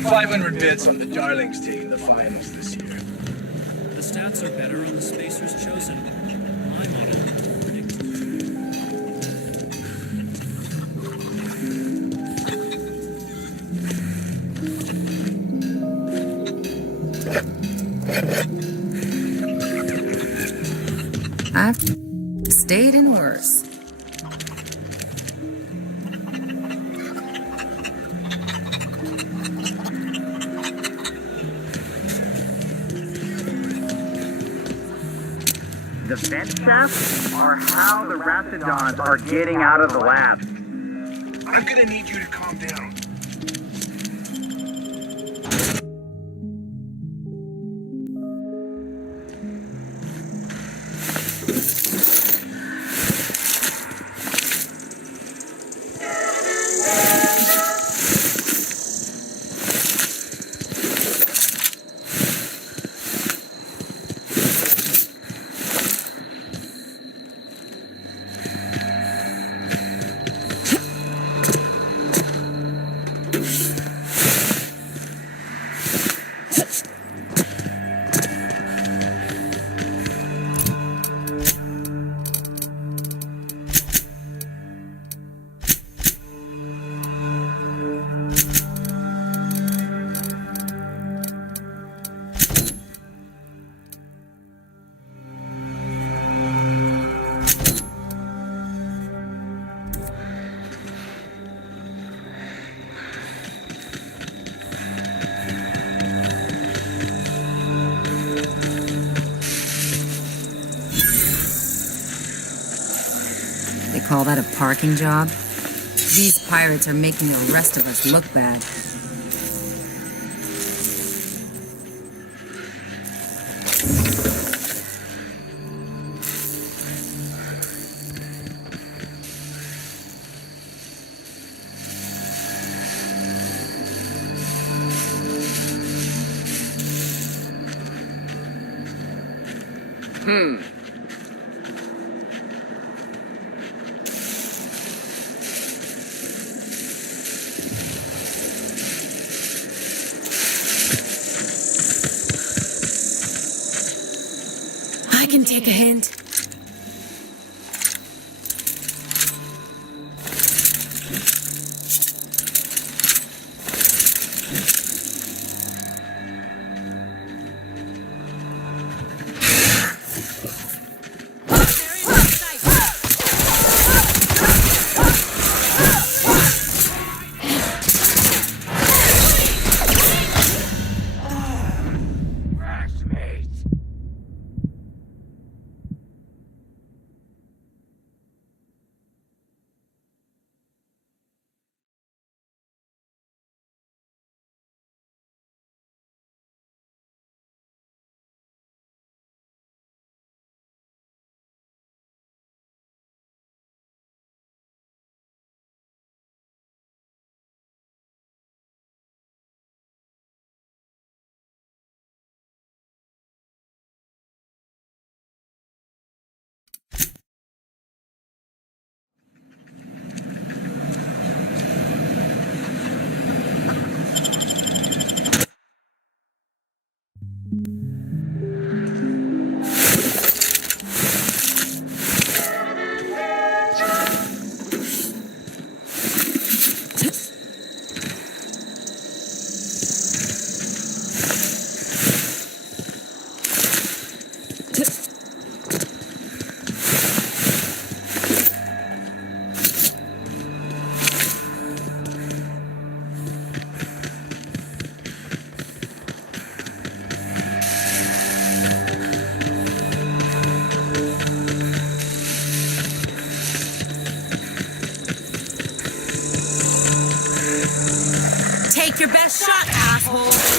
got 500 bits on the Darlings taking the finals this year. The stats are better on the spacers chosen. My model predicts. I've stayed in worse. The vent shafts are how the Raptidons are getting out of the lab. I'm gonna need you to calm down. They call that a parking job? These pirates are making the rest of us look bad. I can take a hint. Take your best shot, asshole!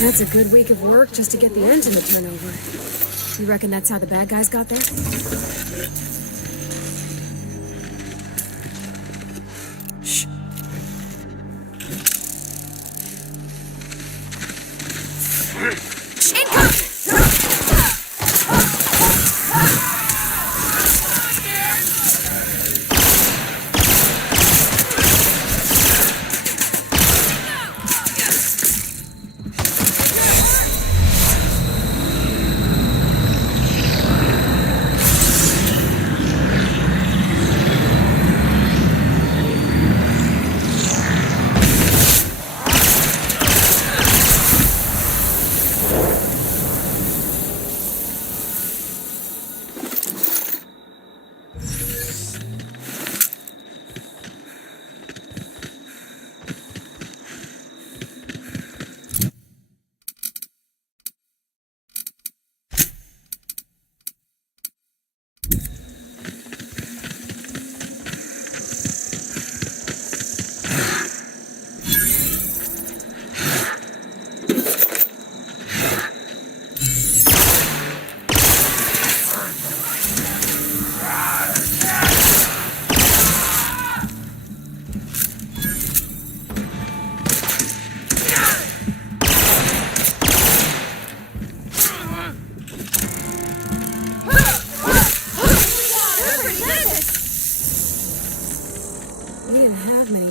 That's a good week of work just to get the engine to turn over. You reckon that's how the bad guys got there? Shh.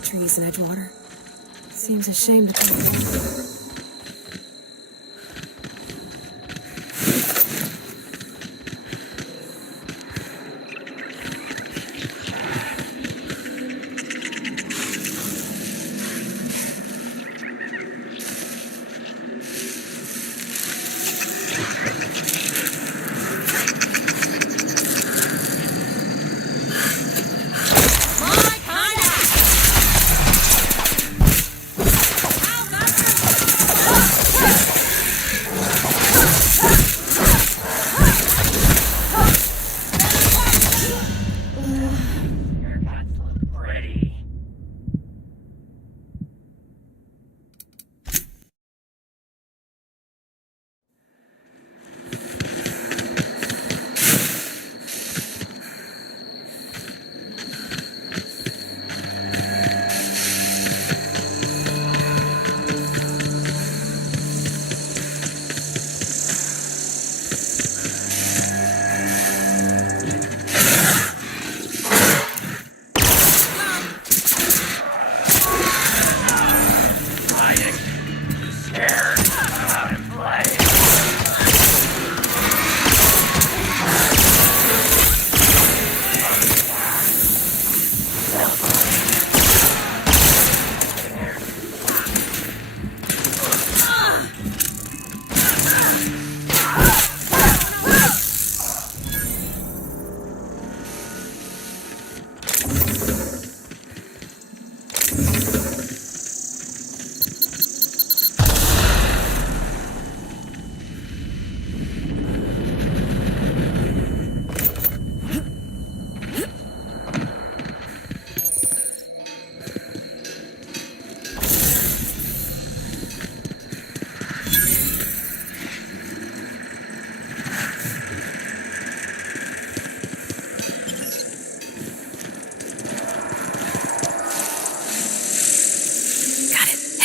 Trees in Edgewater. Seems a shame to cut.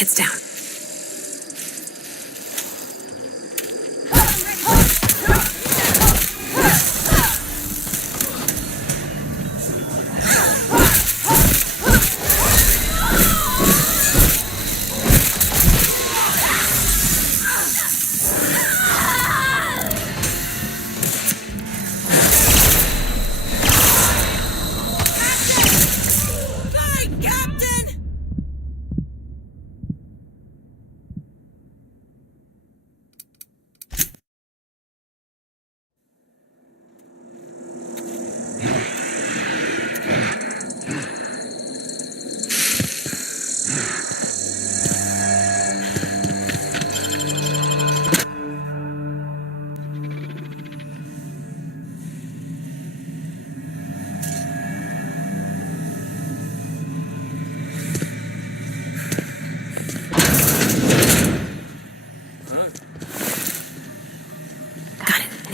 Heads down.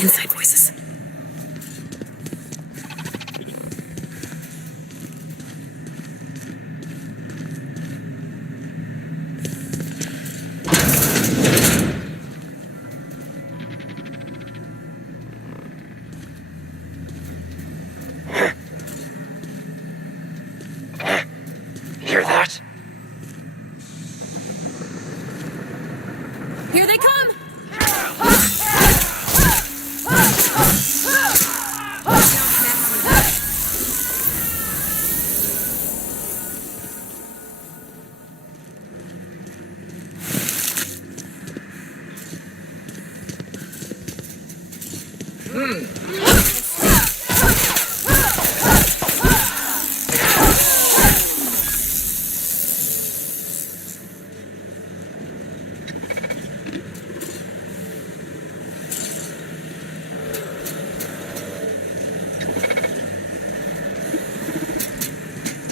Inside voices. Hear that? Here they come!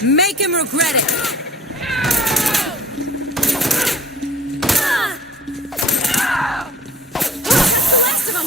Make him regret it! That's the last of them!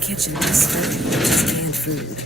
Kitchen this dirty, just canned food.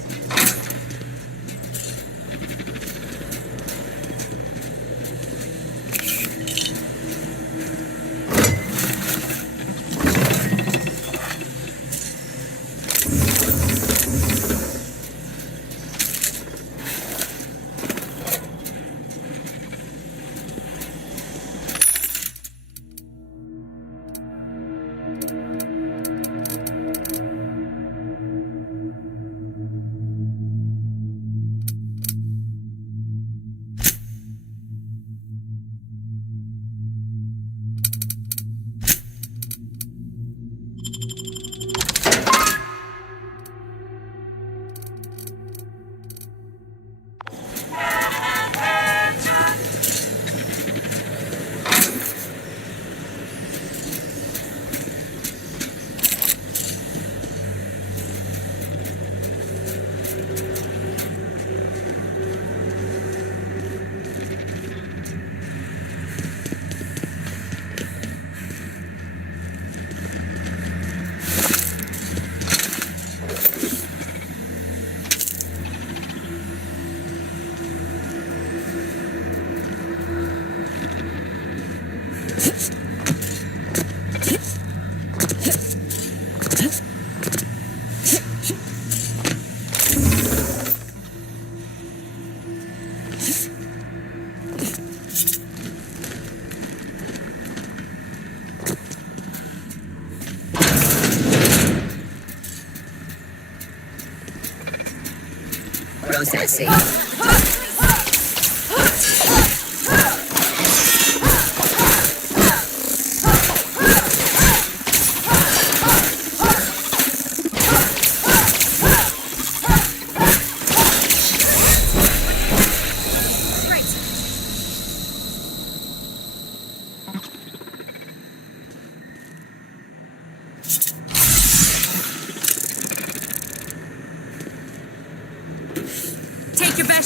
Processing.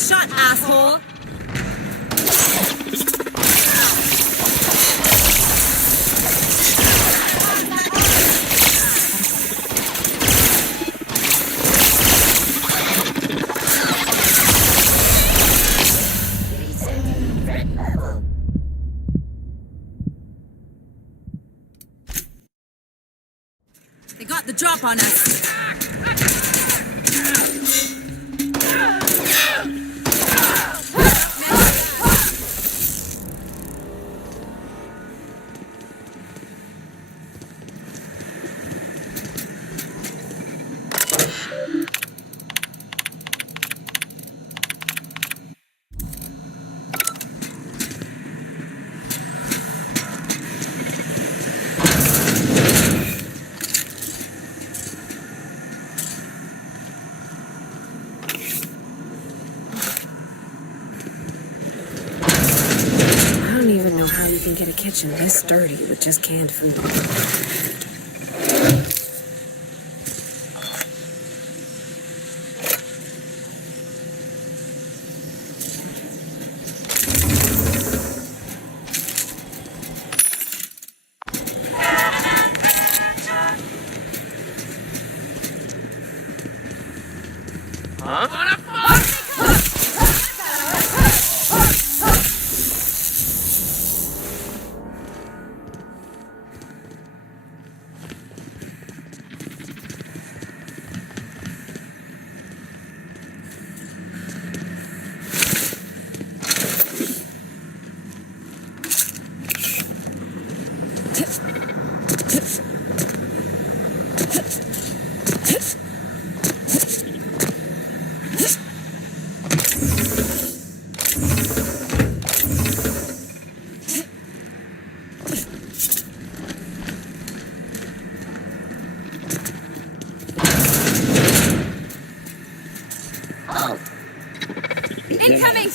shot, asshole! They got the drop on us. I don't even know how you can get a kitchen this dirty with just canned food. Incoming!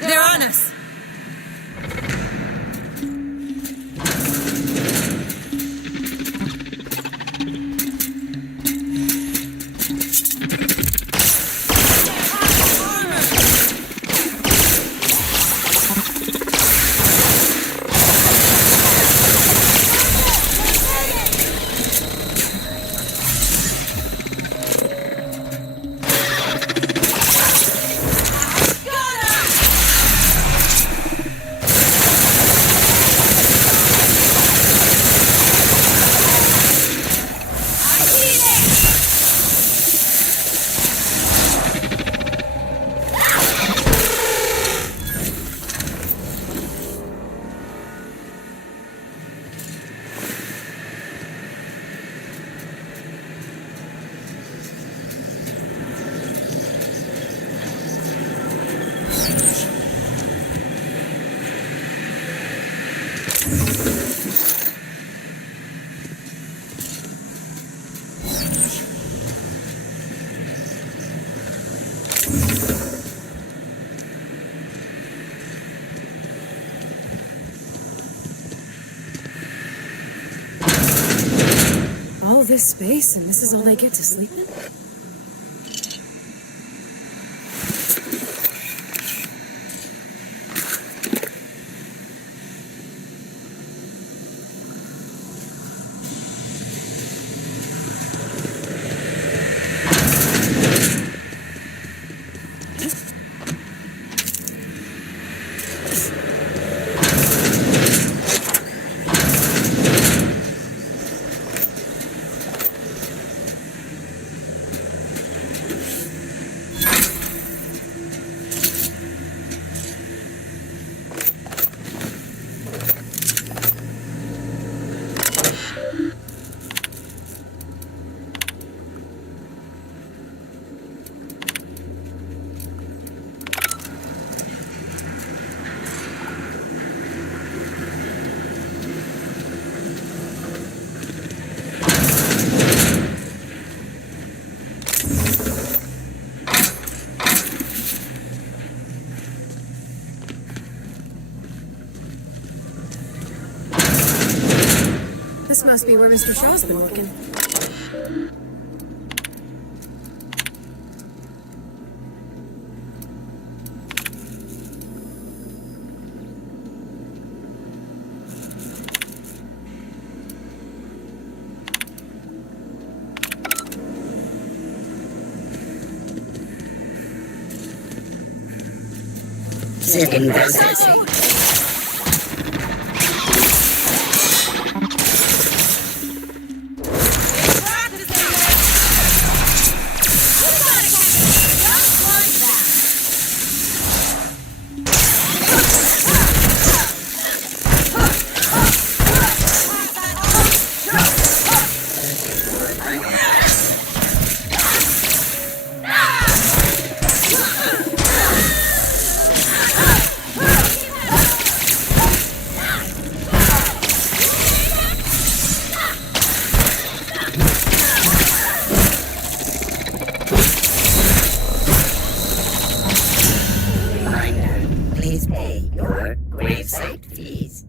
They're on us! All this space, and this is all they get to sleep in? must be where Mr. Shaw's been working. System processing. Please pay your gravesite fees.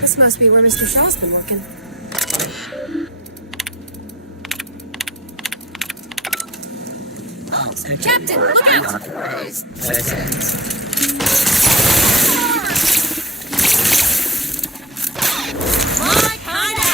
This must be where Mr. Shaw's been working. Captain, look out! Authorized persons. My kind of.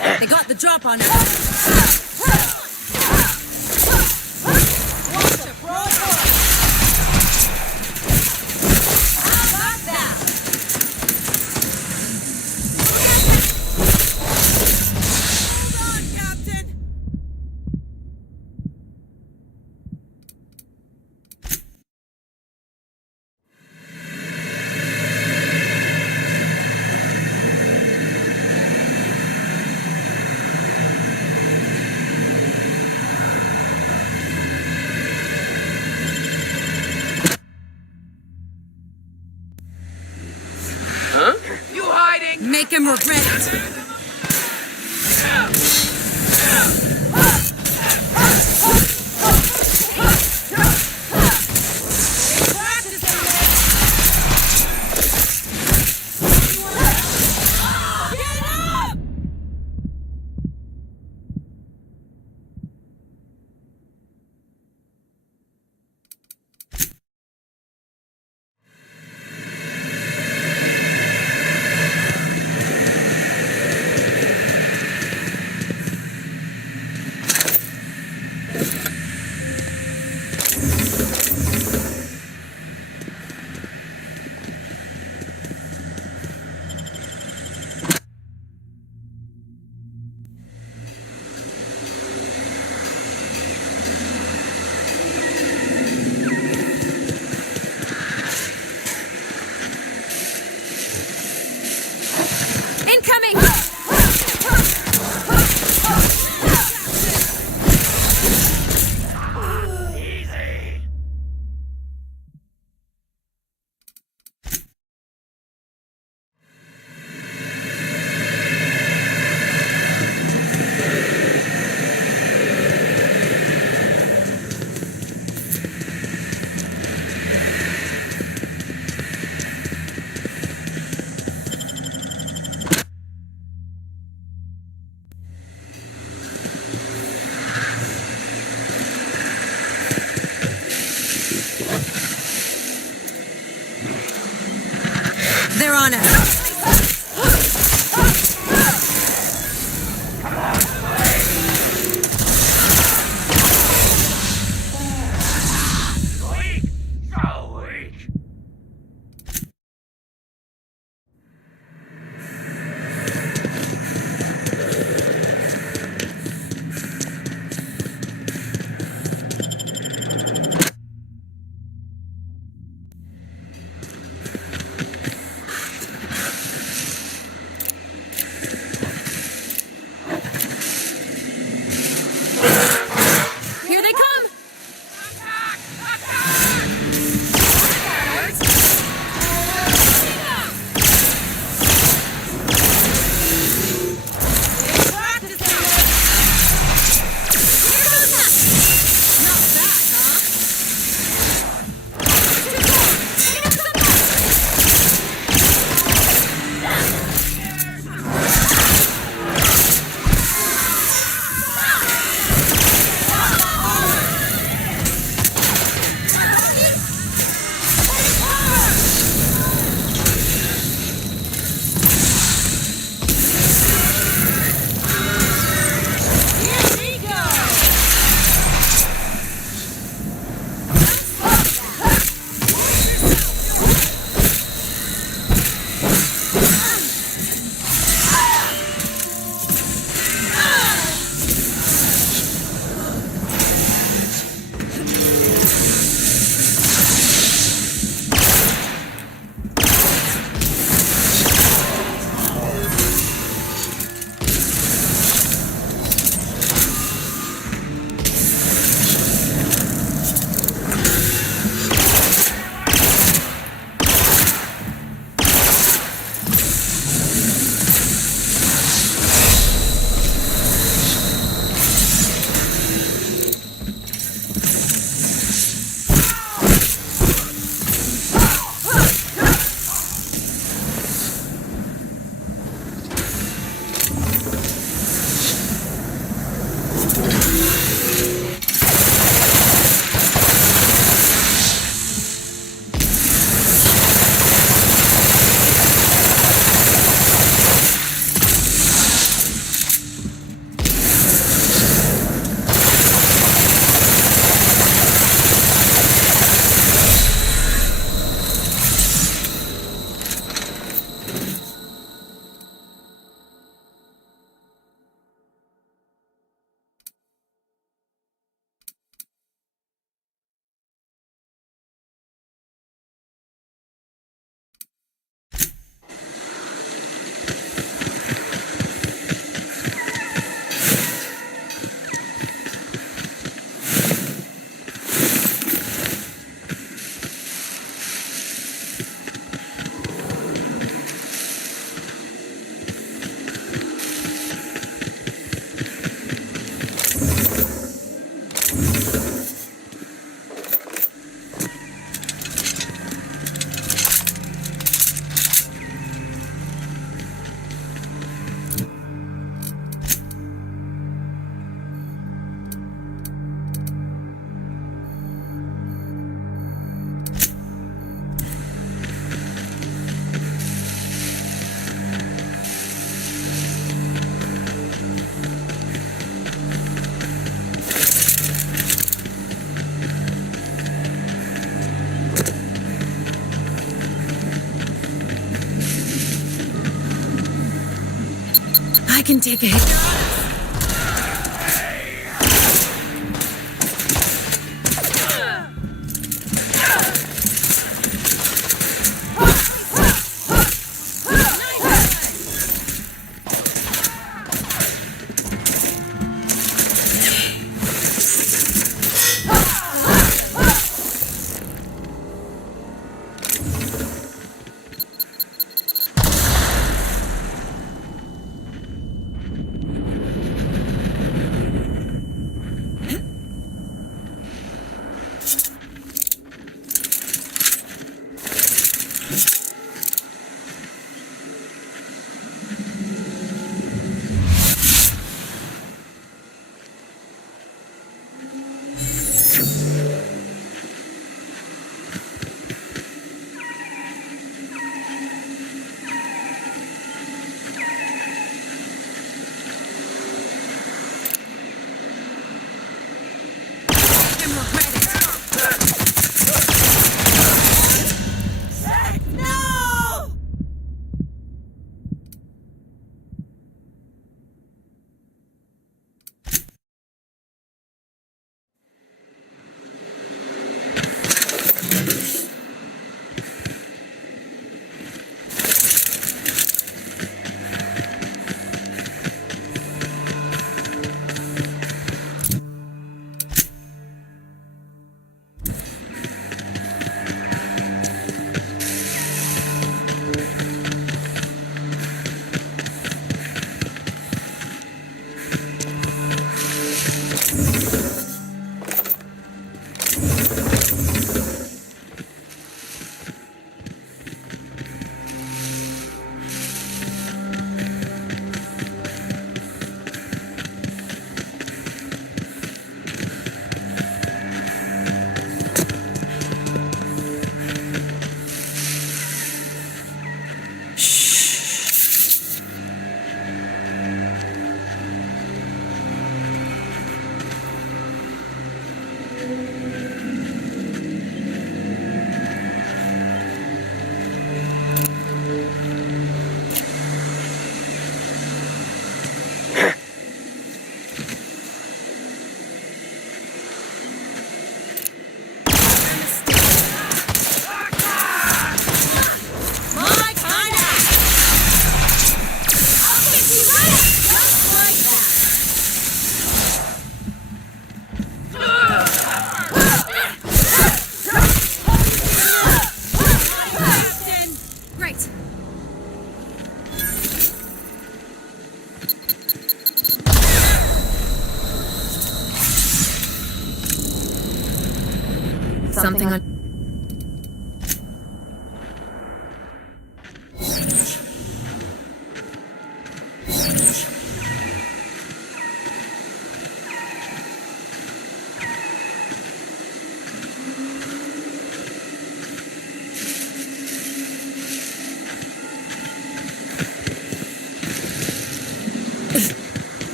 They got the drop on us. You hiding? Make him regret it. I can take a hit. Something on...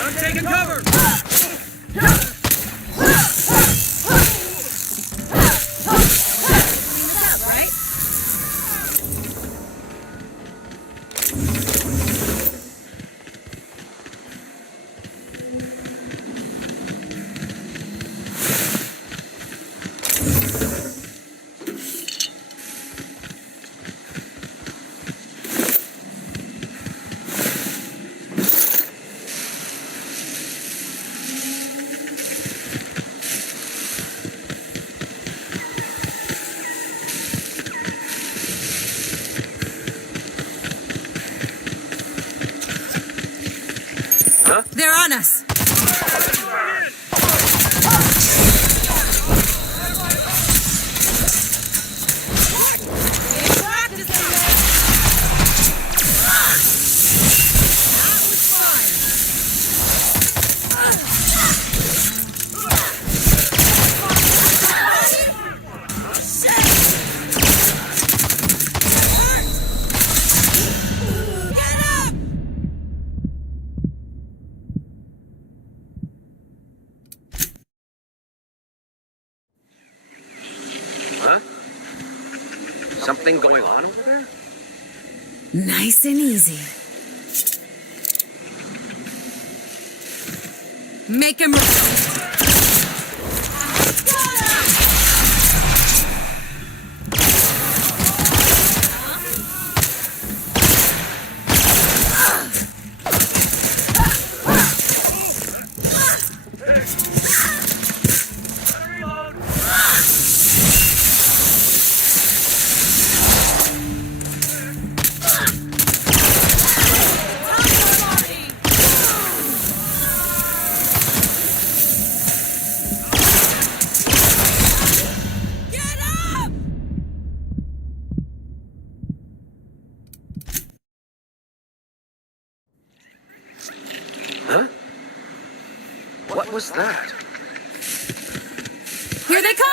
I'm taking cover! something going on over there? Nice and easy. Make him... Huh? What was that? Here they come!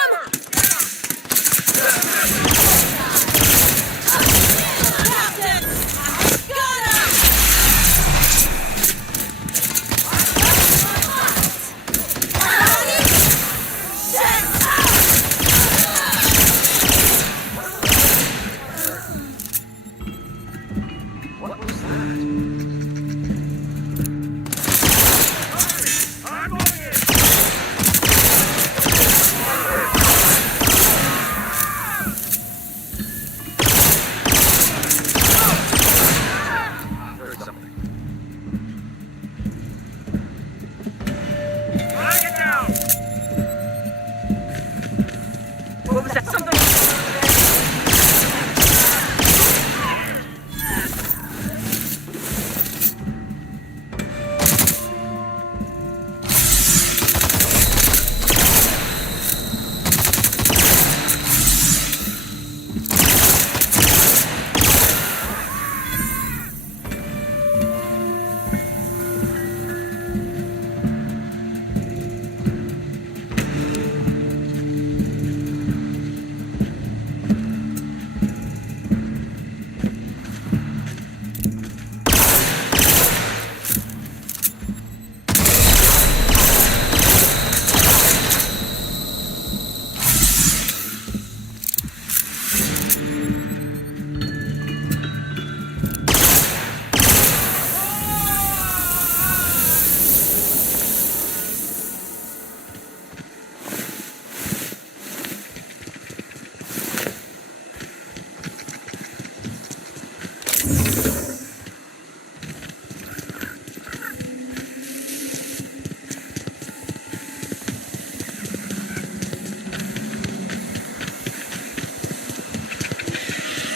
What was that? Heard something. What was that? Something.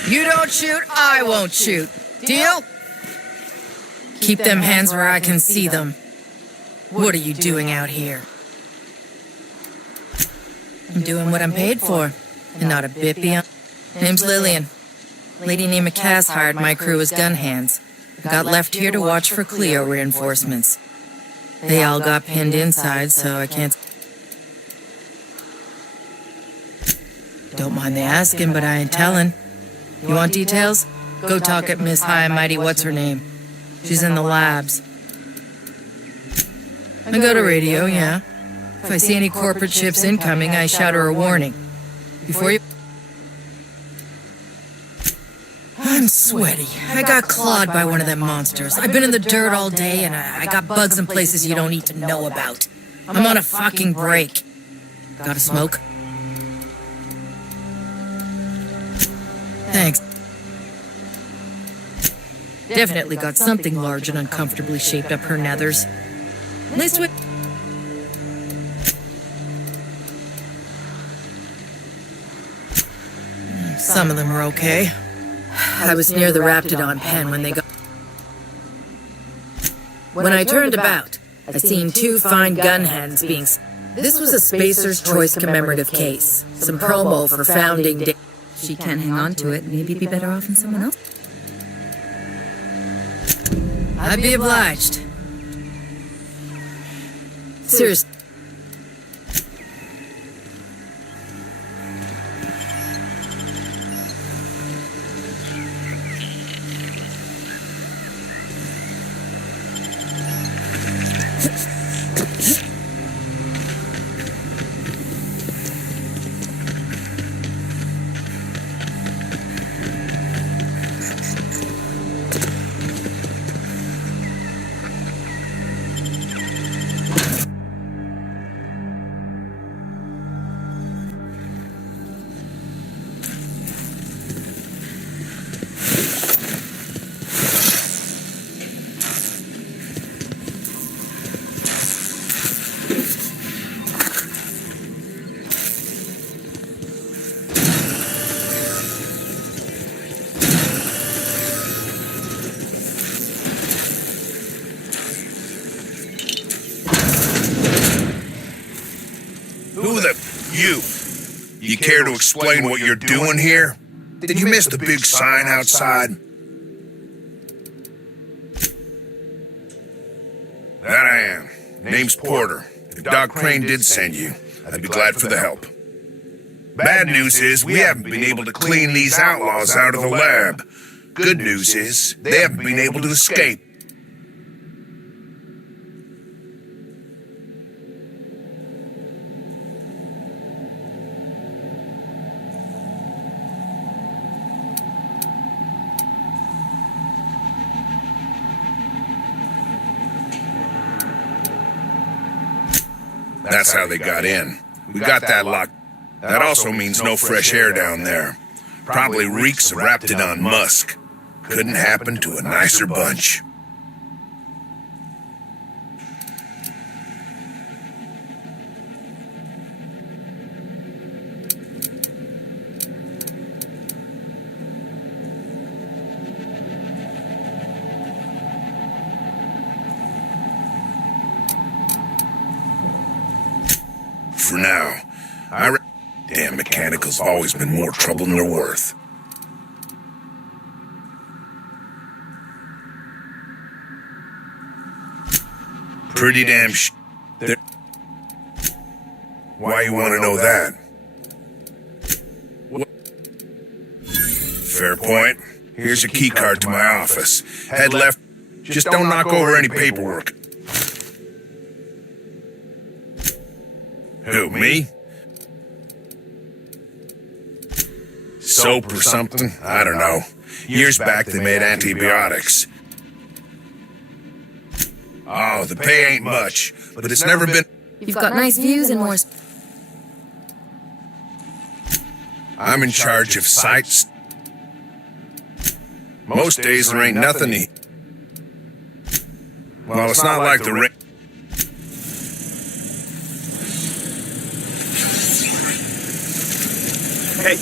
You don't shoot, I won't shoot. Deal? Keep them hands where I can see them. What are you doing out here? I'm doing what I'm paid for, and not a bit beyond. Name's Lillian. Lady named Cass hired my crew as gun hands. I got left here to watch for Cleo reinforcements. They all got pinned inside, so I can't... Don't mind the asking, but I ain't telling. You want details? Go talk at Miss High and Mighty What's-Her-Name. She's in the labs. I go to radio, yeah. If I see any corporate ships incoming, I shout her a warning. Before you... I'm sweaty. I got clawed by one of them monsters. I've been in the dirt all day, and I got bugs in places you don't need to know about. I'm on a fucking break. Got a smoke? Thanks. Definitely got something large and uncomfortably shaped up her nethers. Nice with... Some of them were okay. I was near the Raptidon pen when they got... When I turned about, I seen two fine gun hands being... This was a Spacer's Choice commemorative case. Some promo for founding day. She can't hang on to it. Maybe it'd be better off in someone else. I'd be obliged. Seriously. Who the... You. You care to explain what you're doing here? Did you miss the big sign outside? That I am. Name's Porter. If Doc Crane did send you, I'd be glad for the help. Bad news is we haven't been able to clean these outlaws out of the lab. Good news is they haven't been able to escape. That's how they got in. We got that locked. That also means no fresh air down there. Probably reeks of Raptidon musk. Couldn't happen to a nicer bunch. For now, damn mechanical's always been more trouble than they're worth. Pretty damn Why you want to know that? Fair point. Here's a key card to my office. Head left. Just don't knock over any paperwork. Who, me? Soap or something? I don't know. Years back they made antibiotics. Oh, the pay ain't much, but it's never been... You've got nice views and more... I'm in charge of sites. Most days there ain't nothing to... Well, it's not like the rain... Hey,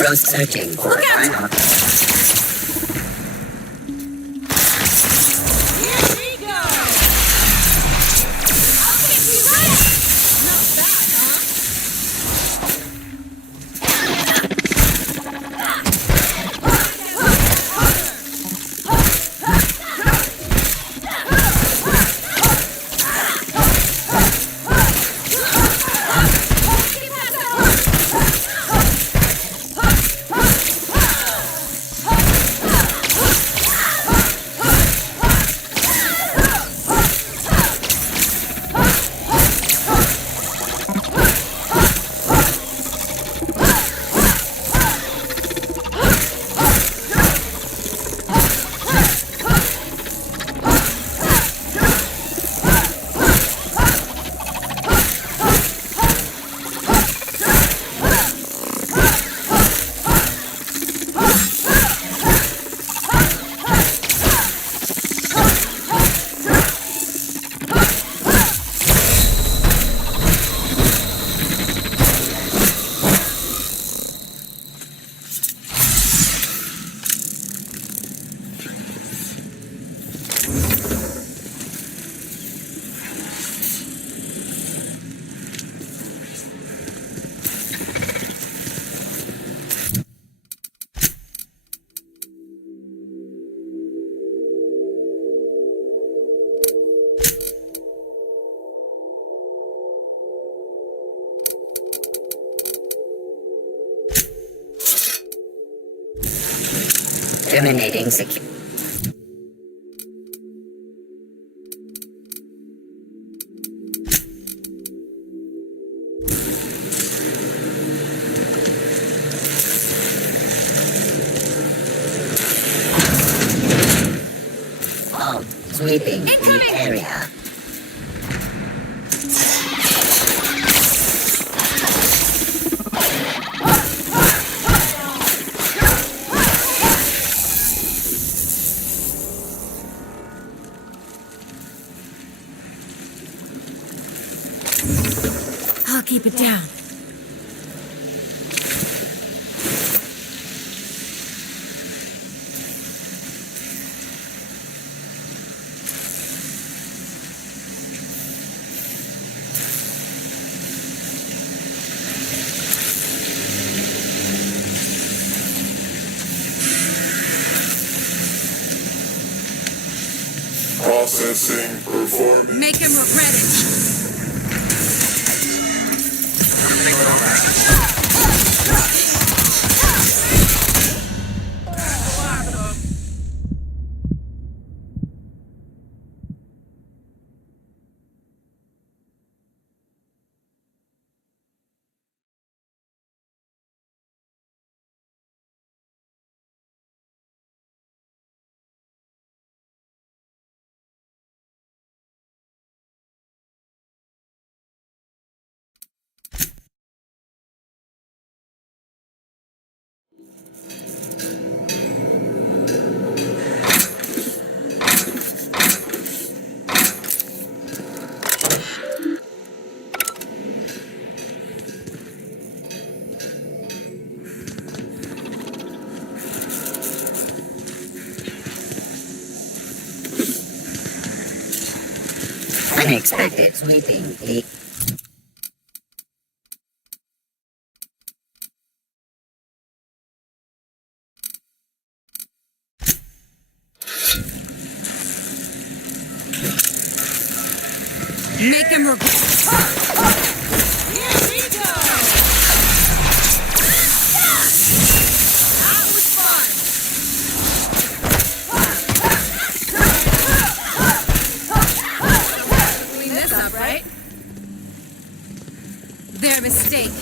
Ghost searching for time. Terminating security. Oh, sweeping the area. I'll keep it down. Processing performed. Make him regret it. Unexpected sweeping the Make him regret it. Their mistake.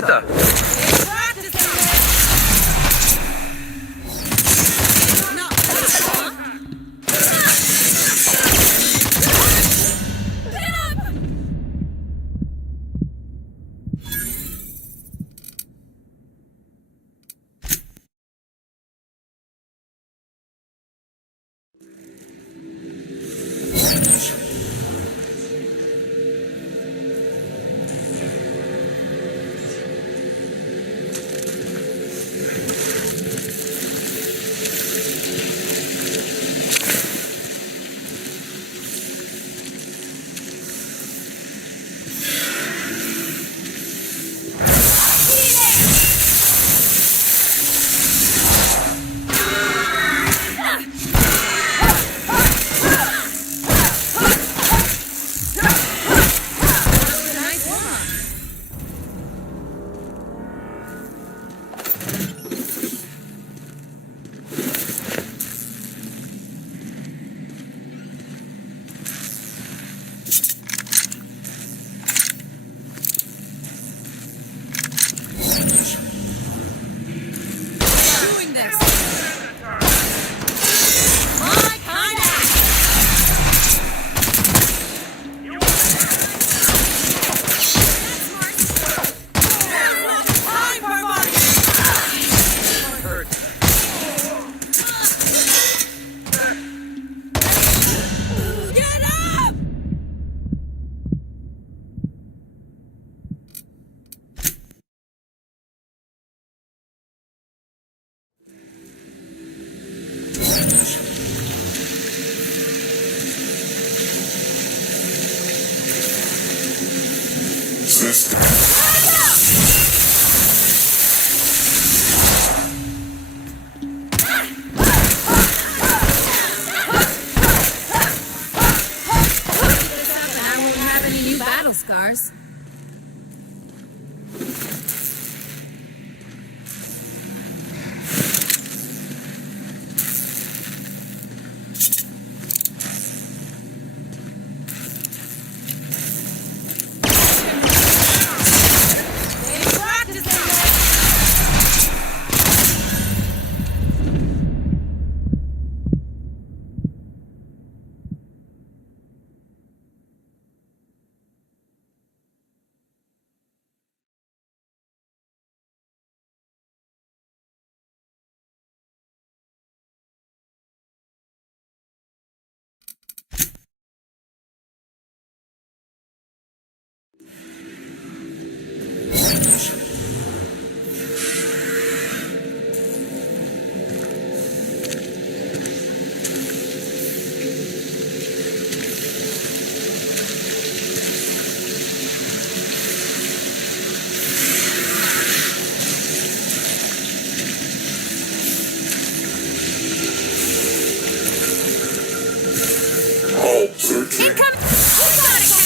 What the? Battle scars. Incoming! We got it!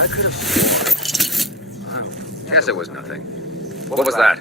I could have sworn. I guess it was nothing. What was that?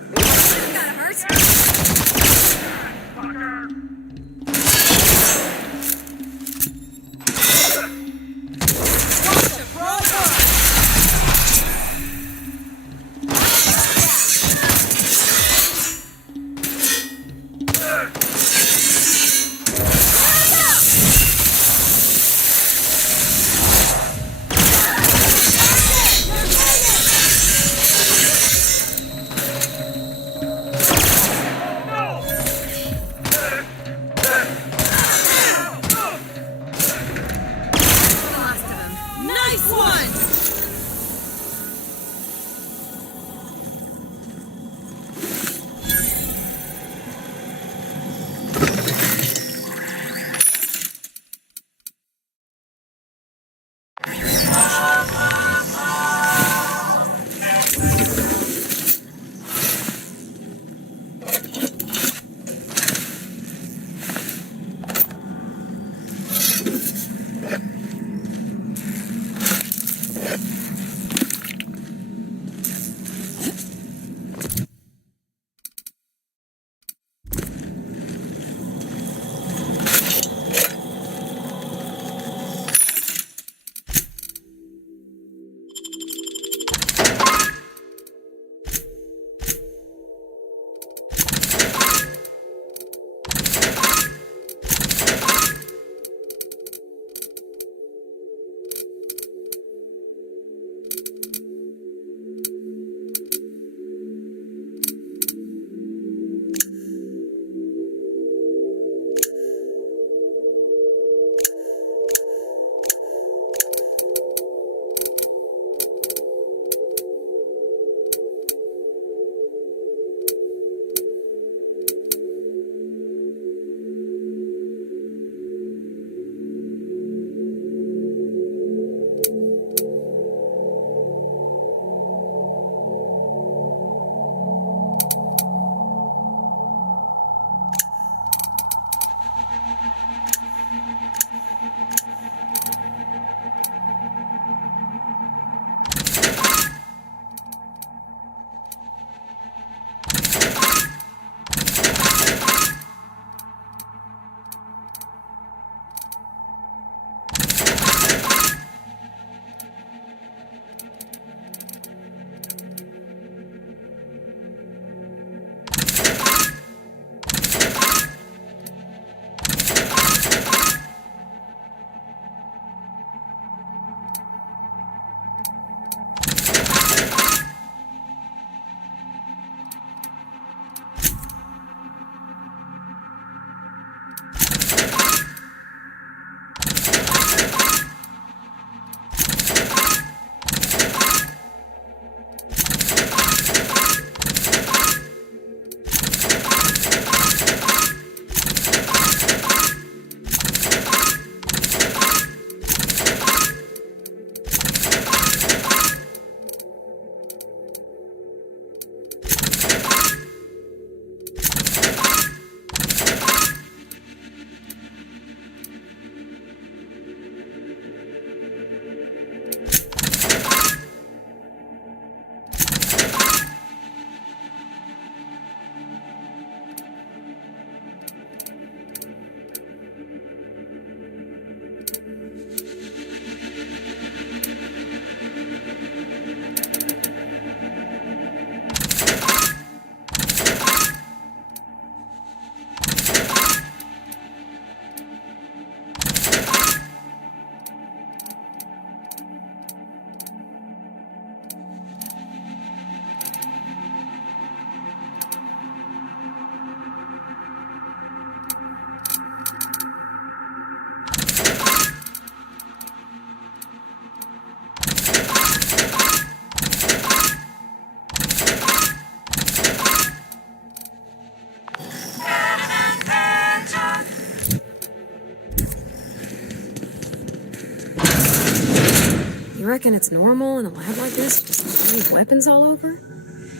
reckon it's normal in a lab like this to leave weapons all over?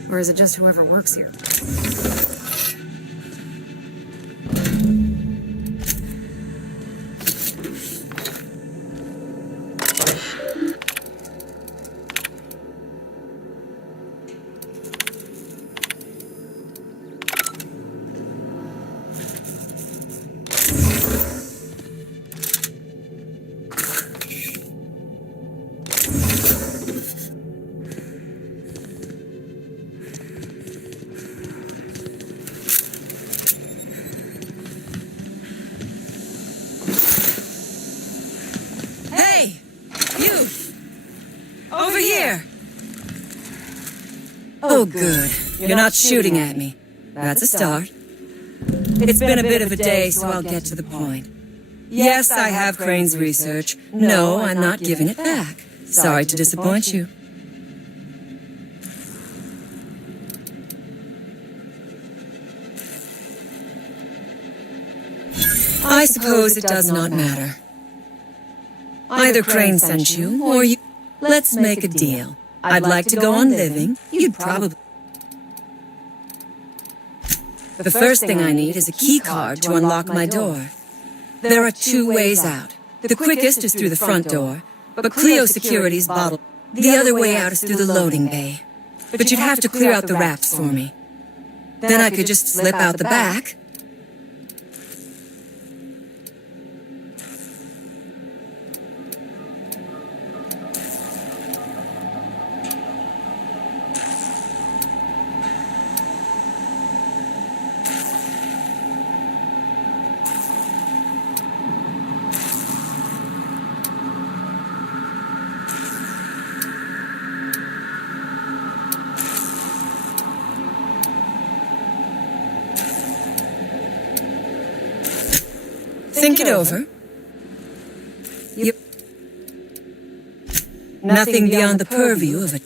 Or is it just whoever works here? Hey! You! Over here! Oh, good. You're not shooting at me. That's a start. It's been a bit of a day, so I'll get to the point. Yes, I have Crane's research. No, I'm not giving it back. Sorry to disappoint you. I suppose it does not matter. Either Crane sent you, or you... Let's make a deal. I'd like to go on living. You'd probably... The first thing I need is a key card to unlock my door. There are two ways out. The quickest is through the front door, but Cleo Security's bottled. The other way out is through the loading bay. But you'd have to clear out the wraps for me. Then I could just slip out the back. Think it over. Yep. Nothing beyond the purview of a...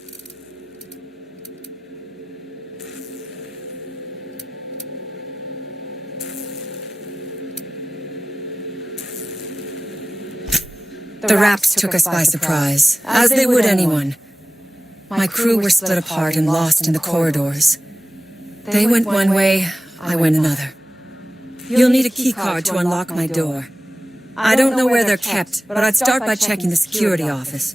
The raps took us by surprise, as they would anyone. My crew were split apart and lost in the corridors. They went one way, I went another. You'll need a keycard to unlock my door. I don't know where they're kept, but I'd start by checking the security office.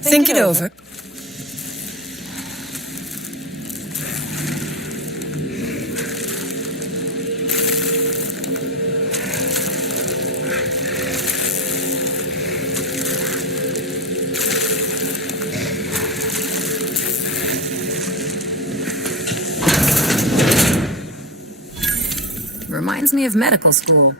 Think it over. Reminds me of medical school.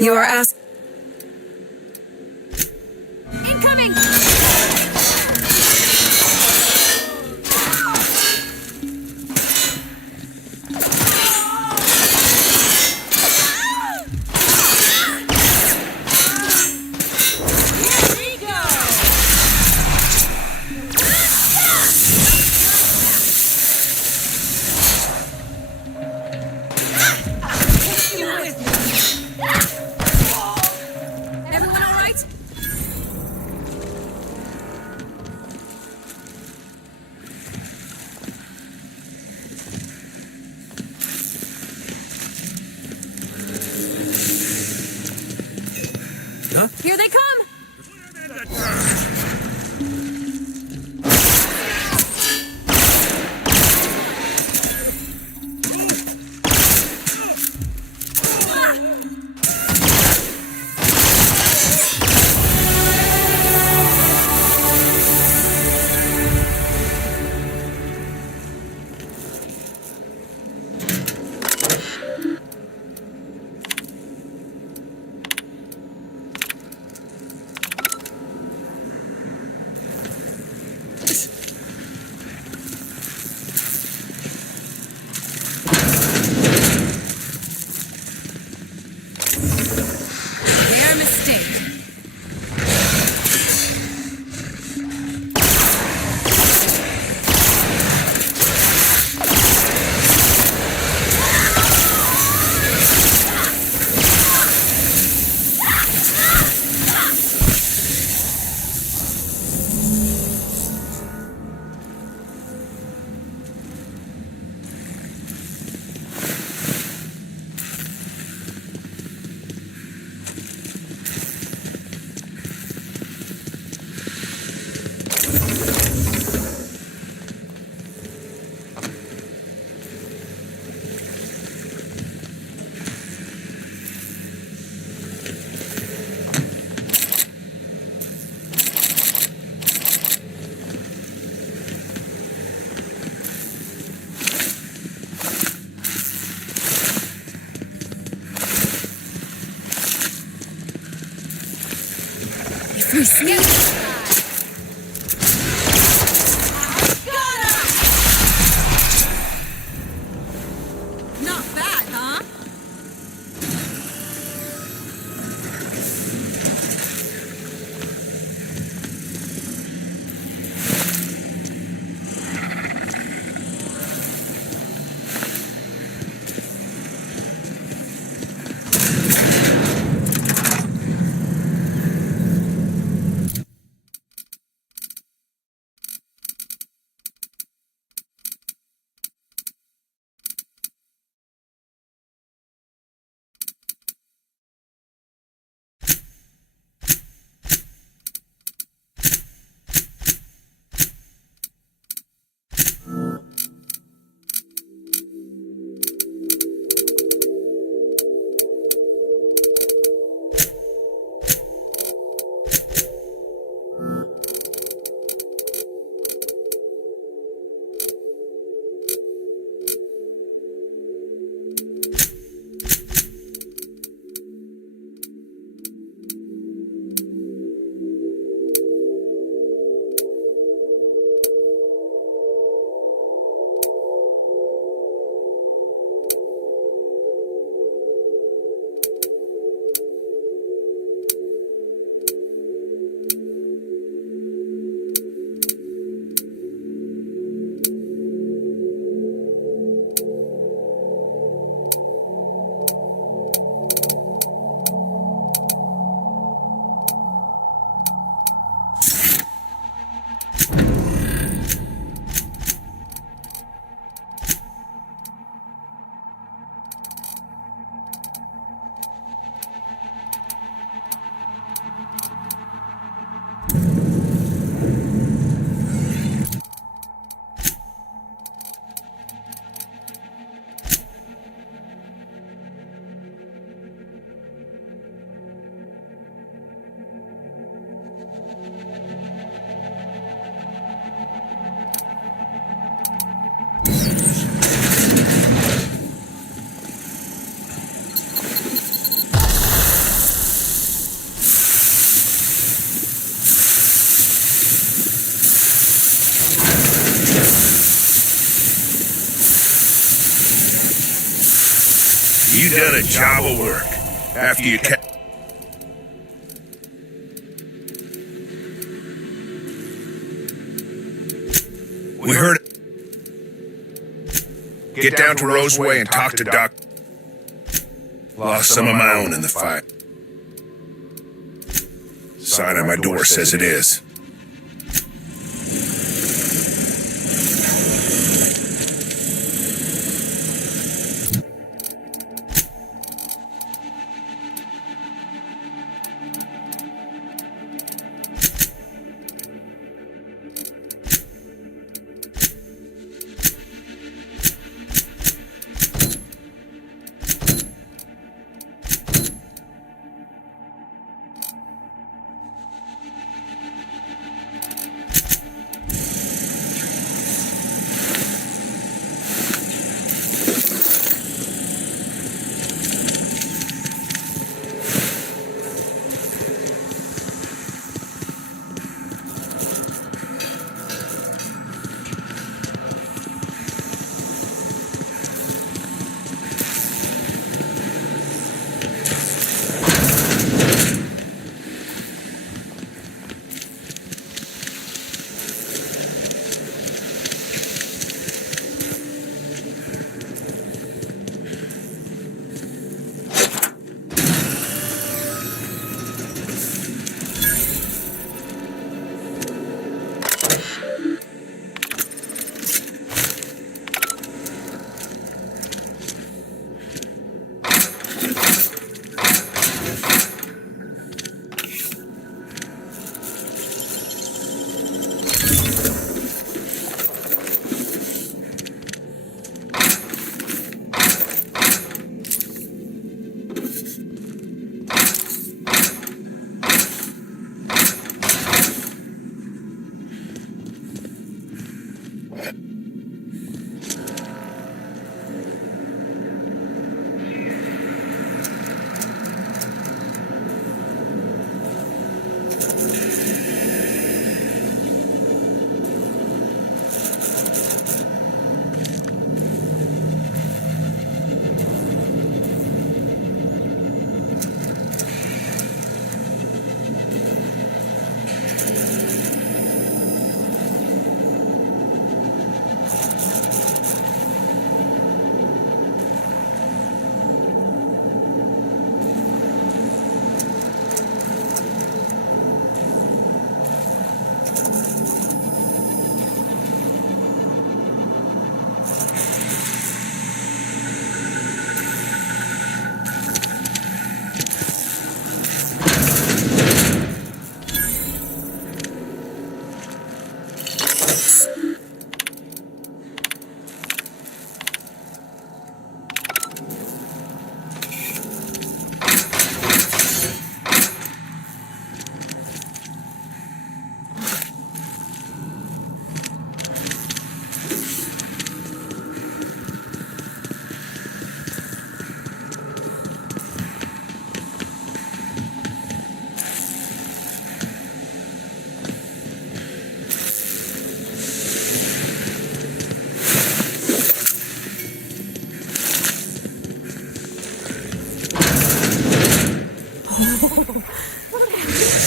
You are asked. Incoming! Everyone all right? Here they come! Their mistake. If we skip... Not bad, huh? you done a job of work after you We heard it. Get down to Roseway and talk to Doc. Lost some of my own in the fight. Sign on my door says it is.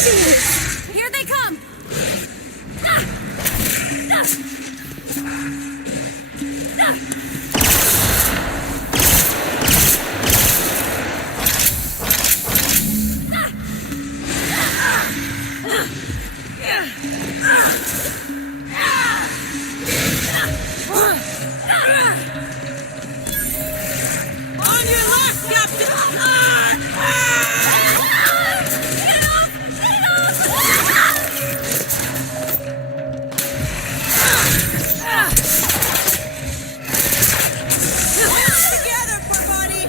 Here they come! On your left, Captain! Together, poor buddy!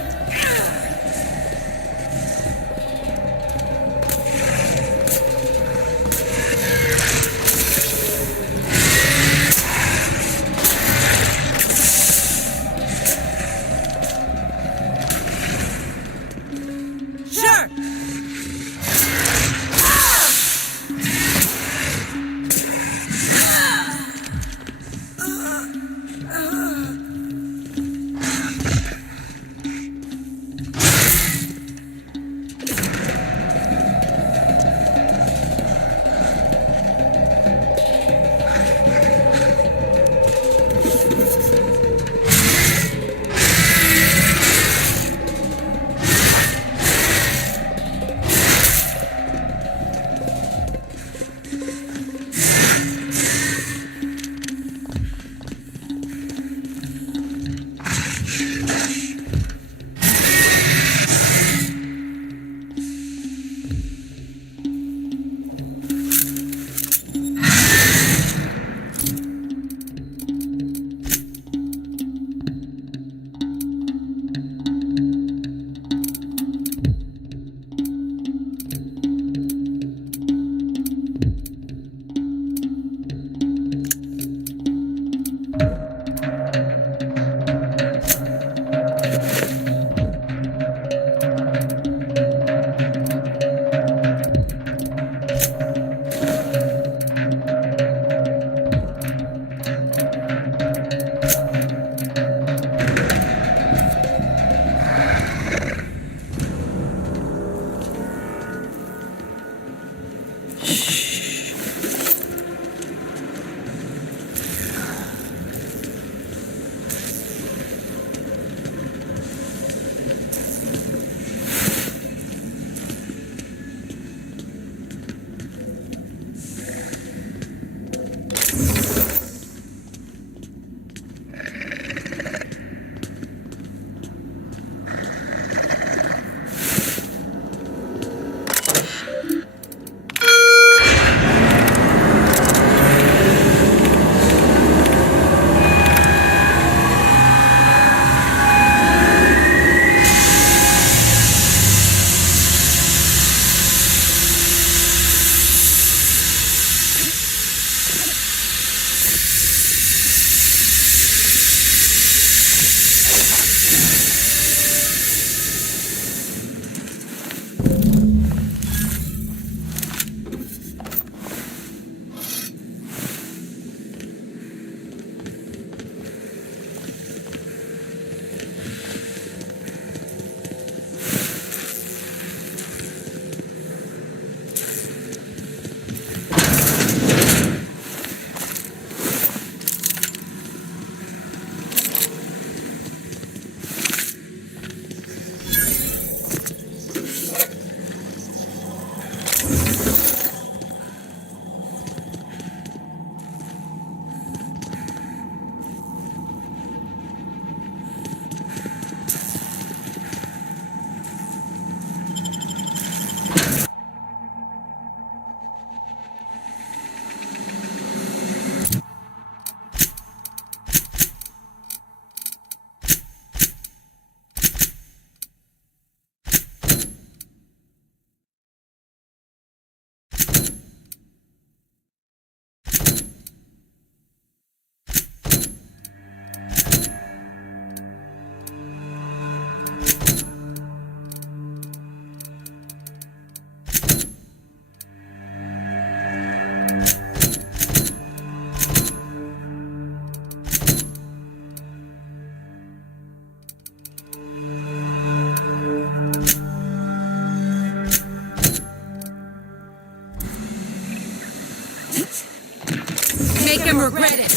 Make him regret it.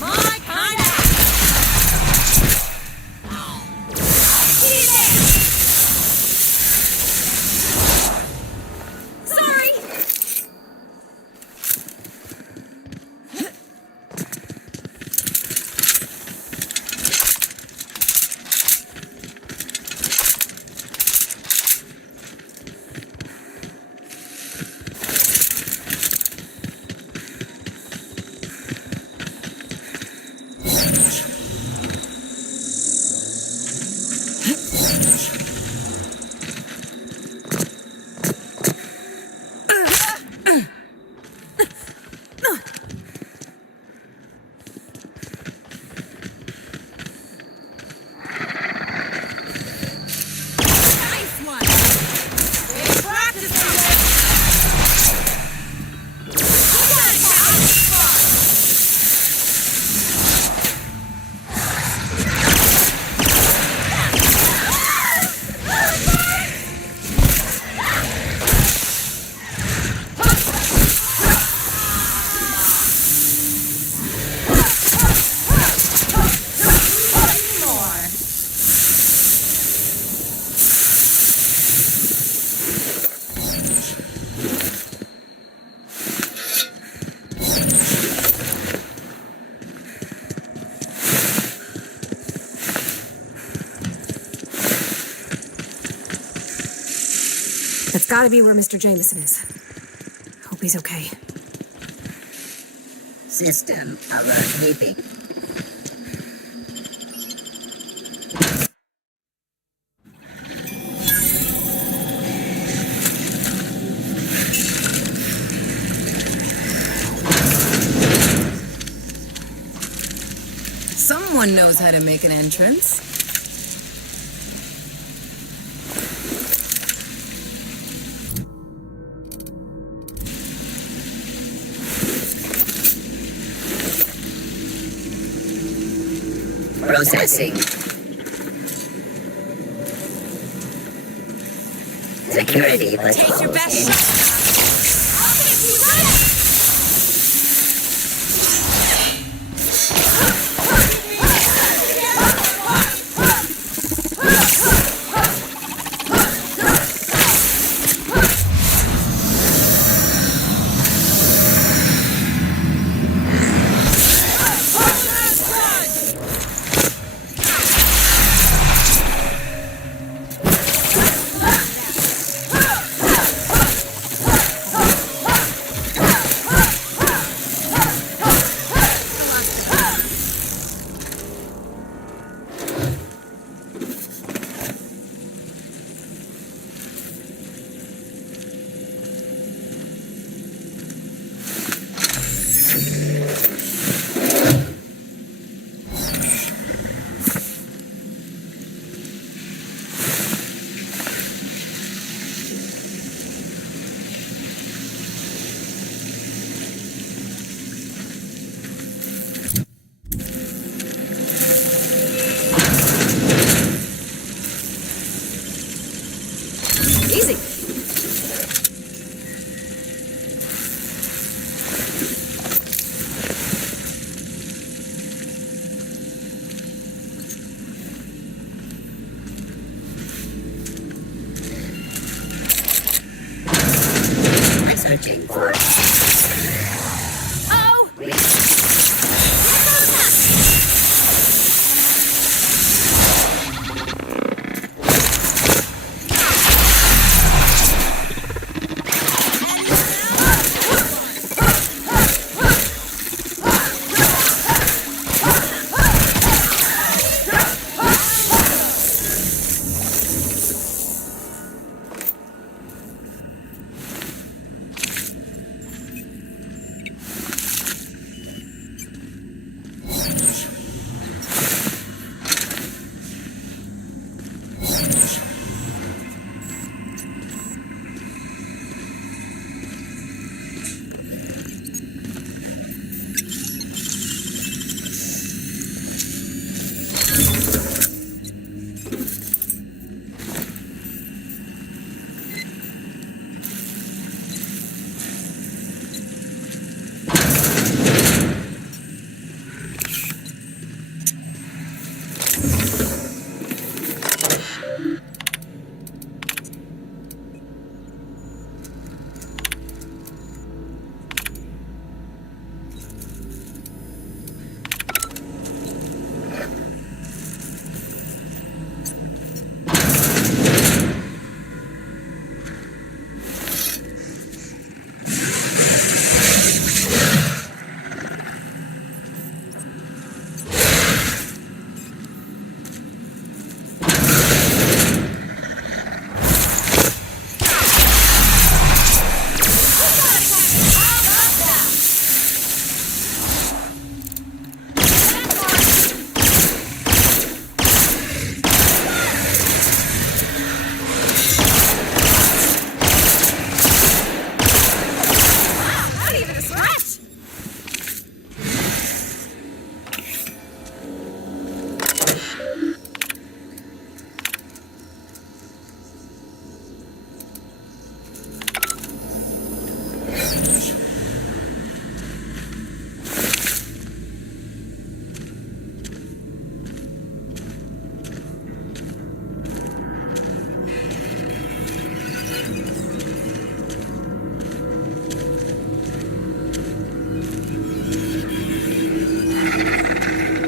My kind of. Sorry. That's gotta be where Mr. Jameson is. Hope he's okay. System alert beeping. Someone knows how to make an entrance. Processing. Security Take your best patrol. shot. I'll take you right. Easy. Searching for. Oh!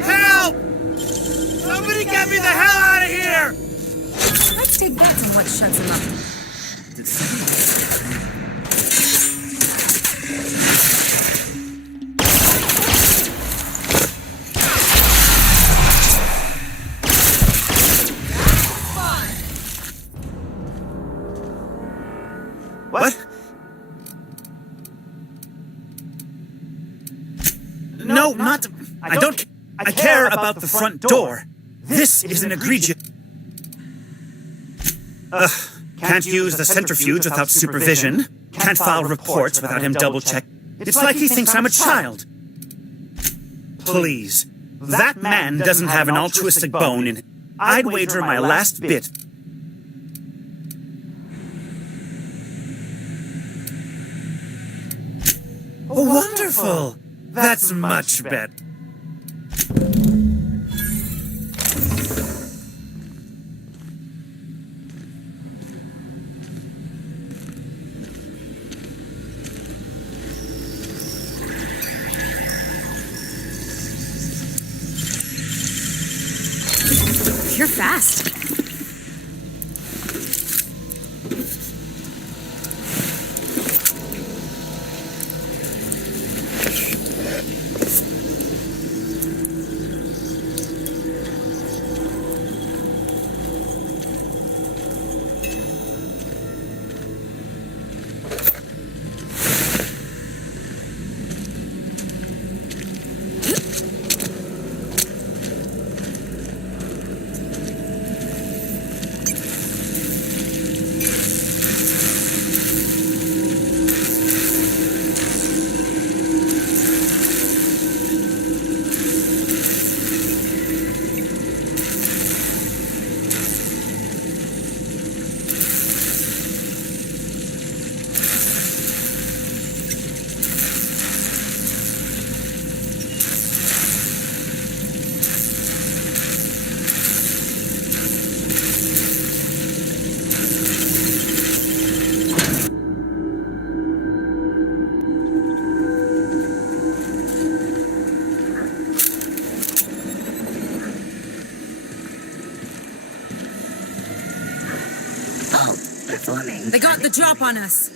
Help! Somebody get me the hell out of here! Let's take bets on what shuts him up. What? No, not... I don't... I care about the front door. This is an egregious... Can't use the centrifuge without supervision. Can't file reports without him double-check. It's like he thinks I'm a child. Please. That man doesn't have an altruistic bone in him. I'd wager my last bit. Oh, wonderful! That's much better. You're fast. Performing. They got the drop on us.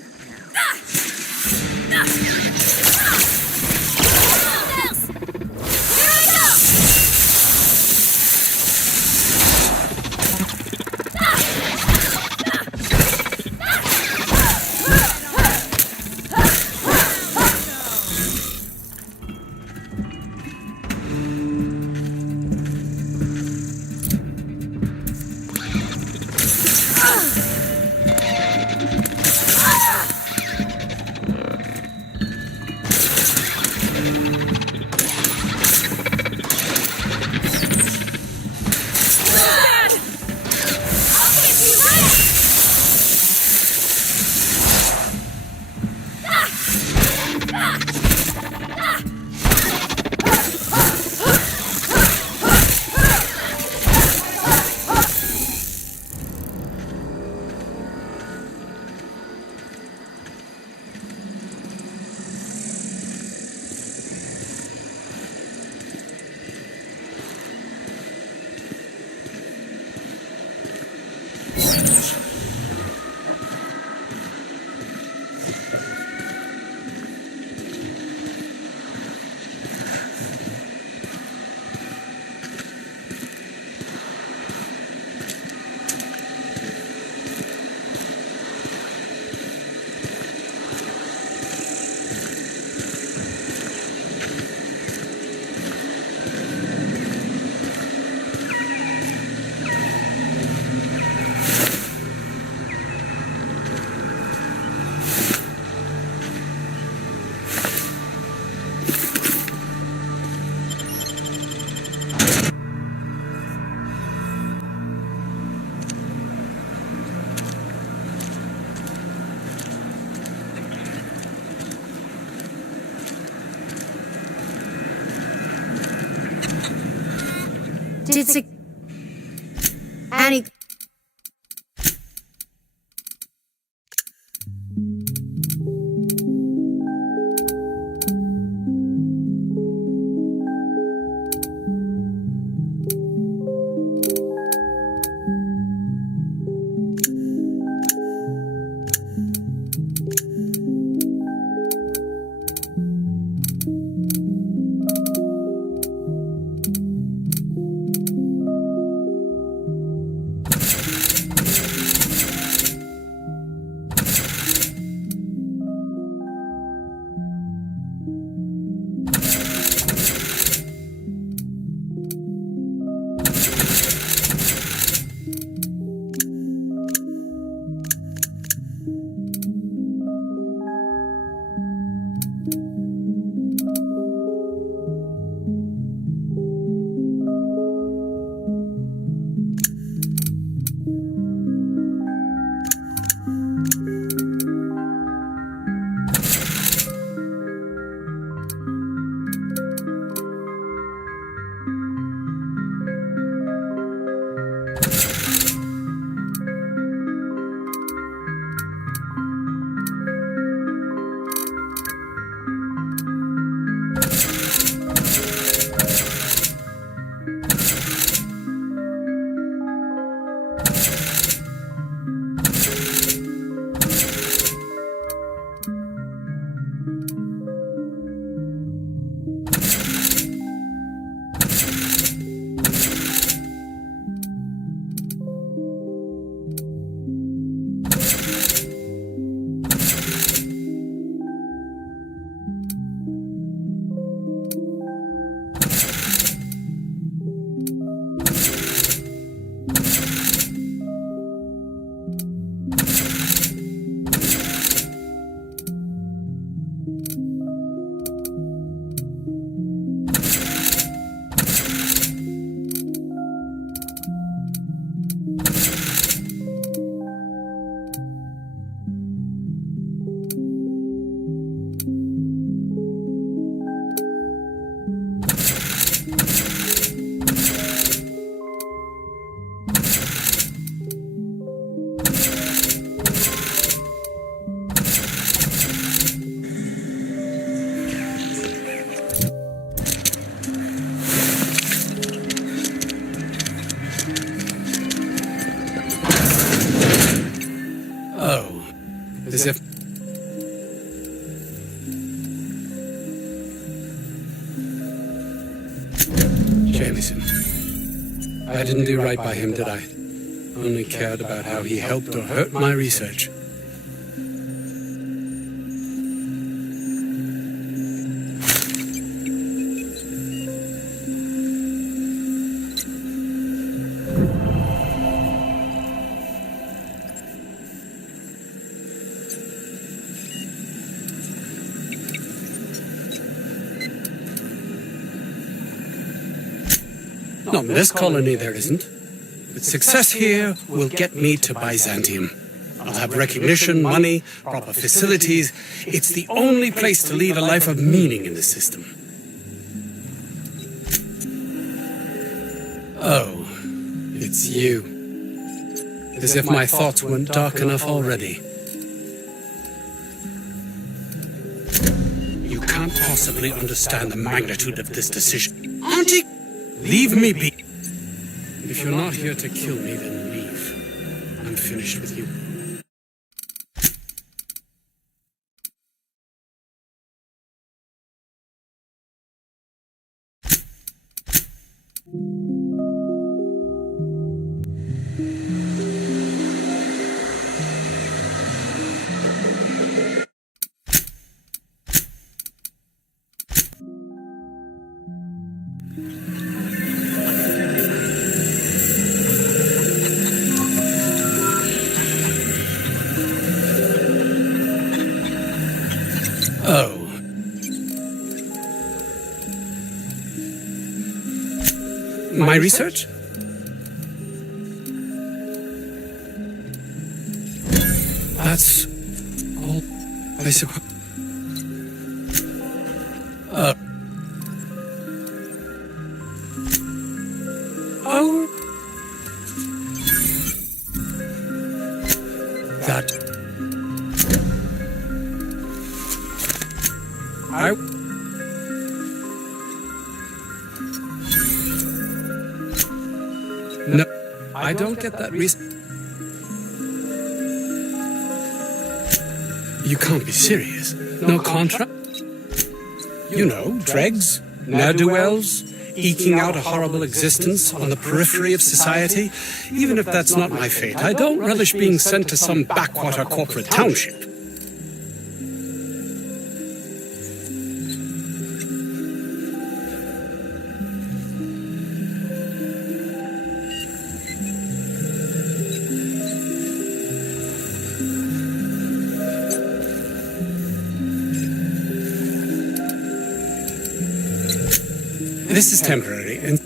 Oh, as if... Jameson. I didn't do right by him, did I? Only cared about how he helped or hurt my research. Not in this colony, there isn't. But success here will get me to Byzantium. I'll have recognition, money, proper facilities. It's the only place to lead a life of meaning in the system. Oh, it's you. As if my thoughts weren't dark enough already. You can't possibly understand the magnitude of this decision. Auntie! Leave me be. If you're not here to kill me, then leave. I'm finished with you. Oh. My research? That's all, I suppose. Oh. That. No, I don't get that reason. You can't be serious. No contract? You know, dregs, ne'er-do-wells, eking out a horrible existence on the periphery of society. Even if that's not my fate, I don't relish being sent to some backwater corporate township. This is temporary, and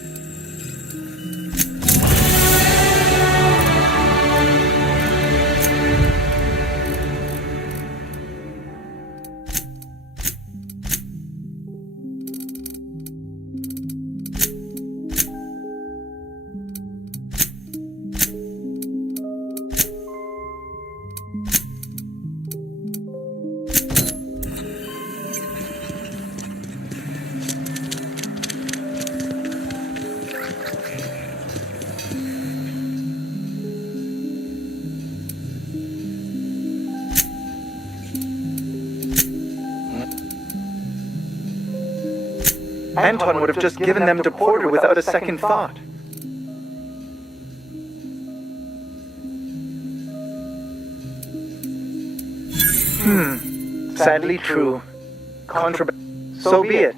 Anton would have just given them to Porter without a second thought. Sadly true. So be it.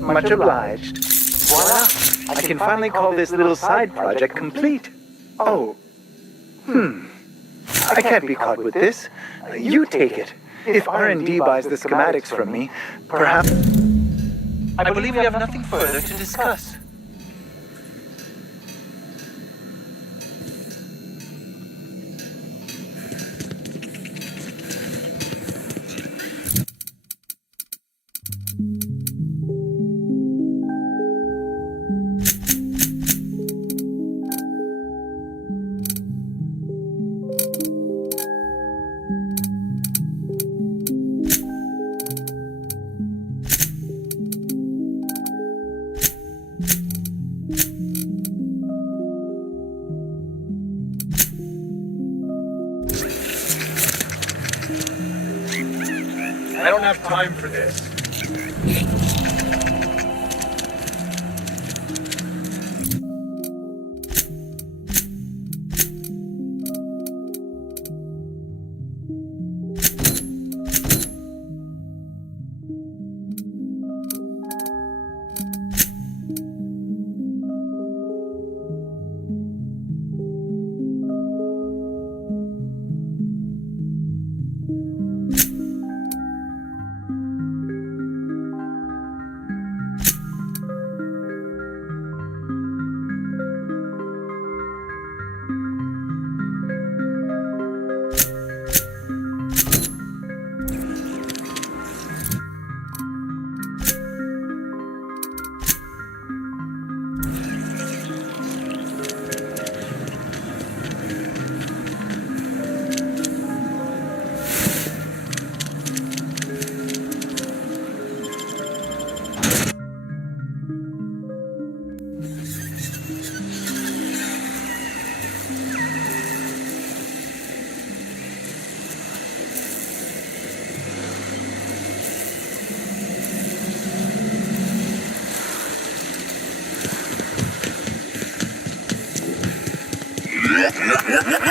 Much obliged. Voila! I can finally call this little side project complete. Oh. I can't be caught with this. You take it. If R&D buys the schematics from me, perhaps... I believe we have nothing further to discuss. don't have time for this.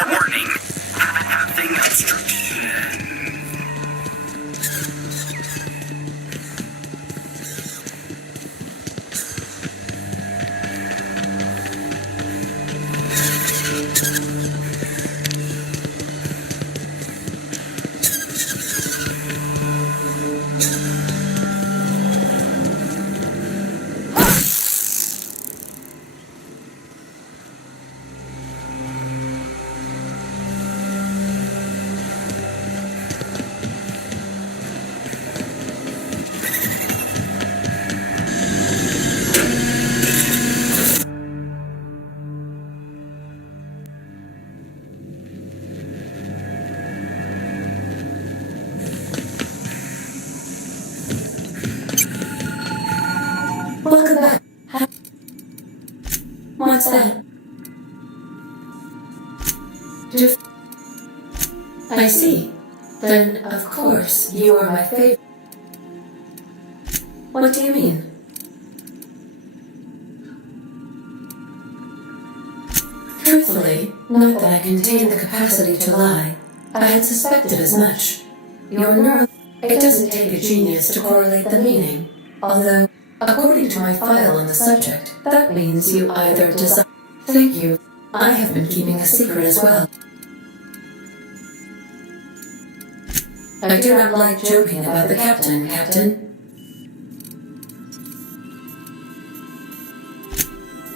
Warning. Having obstruction. Welcome back. What's that? I see. Then, of course, you are my favorite. What do you mean? Truthfully, not that I contain the capacity to lie. I had suspected as much. Your neural... It doesn't take a genius to correlate the meaning. Although, according to my file on the subject, that means you either desire... Thank you. I have been keeping a secret as well. I do not like joking about the captain, Captain.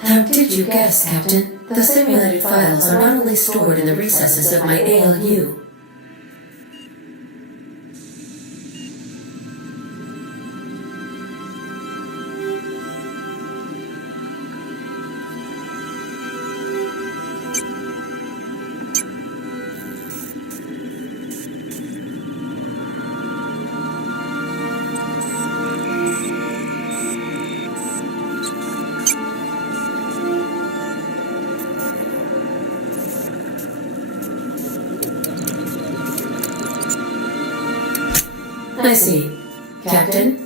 How did you guess, Captain? The simulated files are not only stored in the recesses of my ALU. I see. Captain,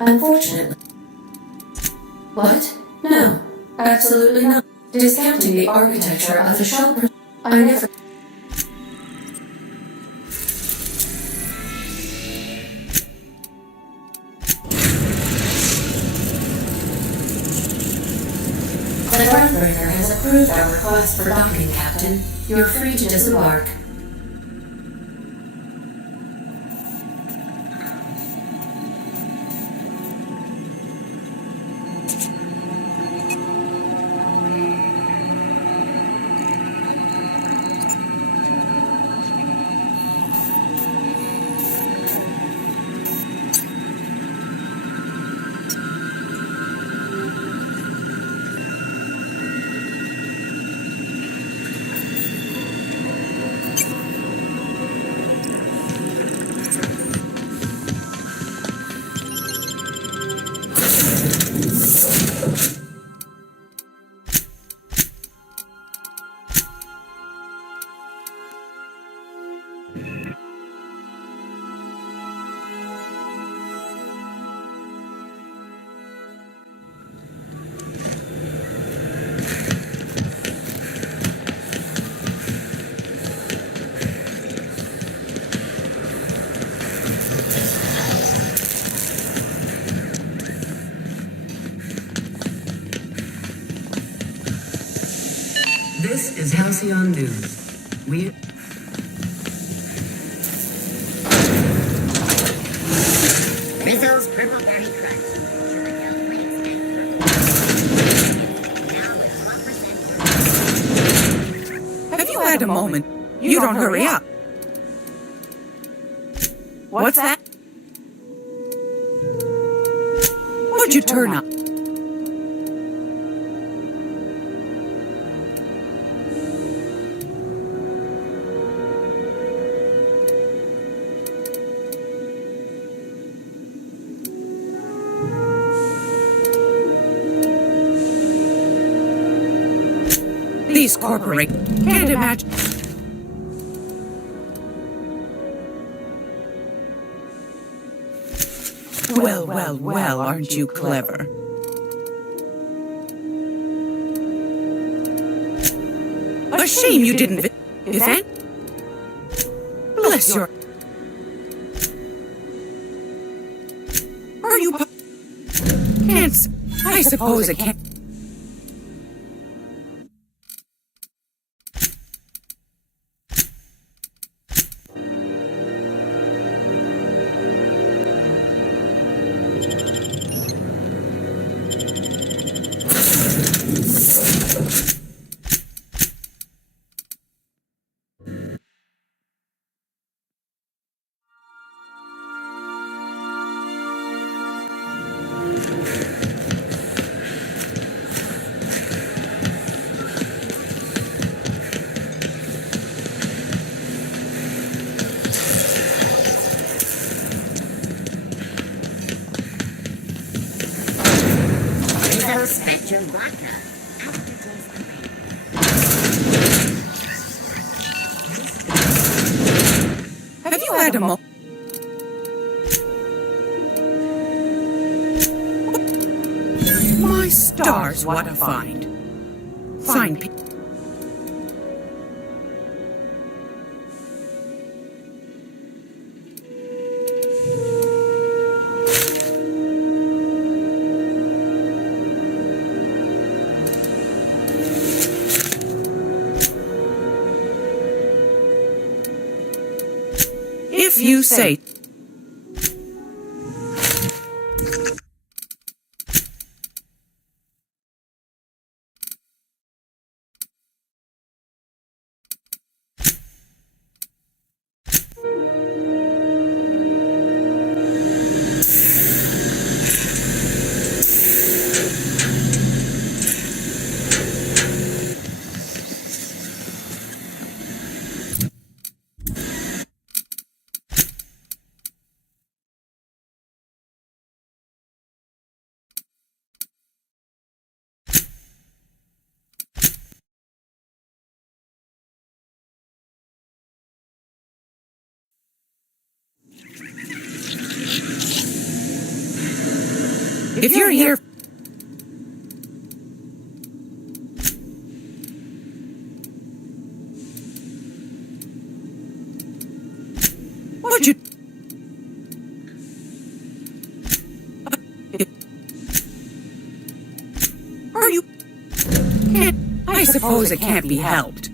Unfortunately. What? No. Absolutely not. Discounting the architecture of the shell... I never... The Groundbreaker has approved our request for docking, Captain. You're free to disembark. This is Halcyon News. We... Rizzo's Purple Berry Crunch. Have you had a moment? You don't hurry up. What's that? What'd you turn up? These corporations can't imagine. Well, aren't you clever? A shame you didn't event. Bless your... Are you... Can't... I suppose it can't... Spectrum Vodka. Have you had a My stars, what a find. Fine people. If you say... If you're here... Would you... Are you... Can't... I suppose it can't be helped.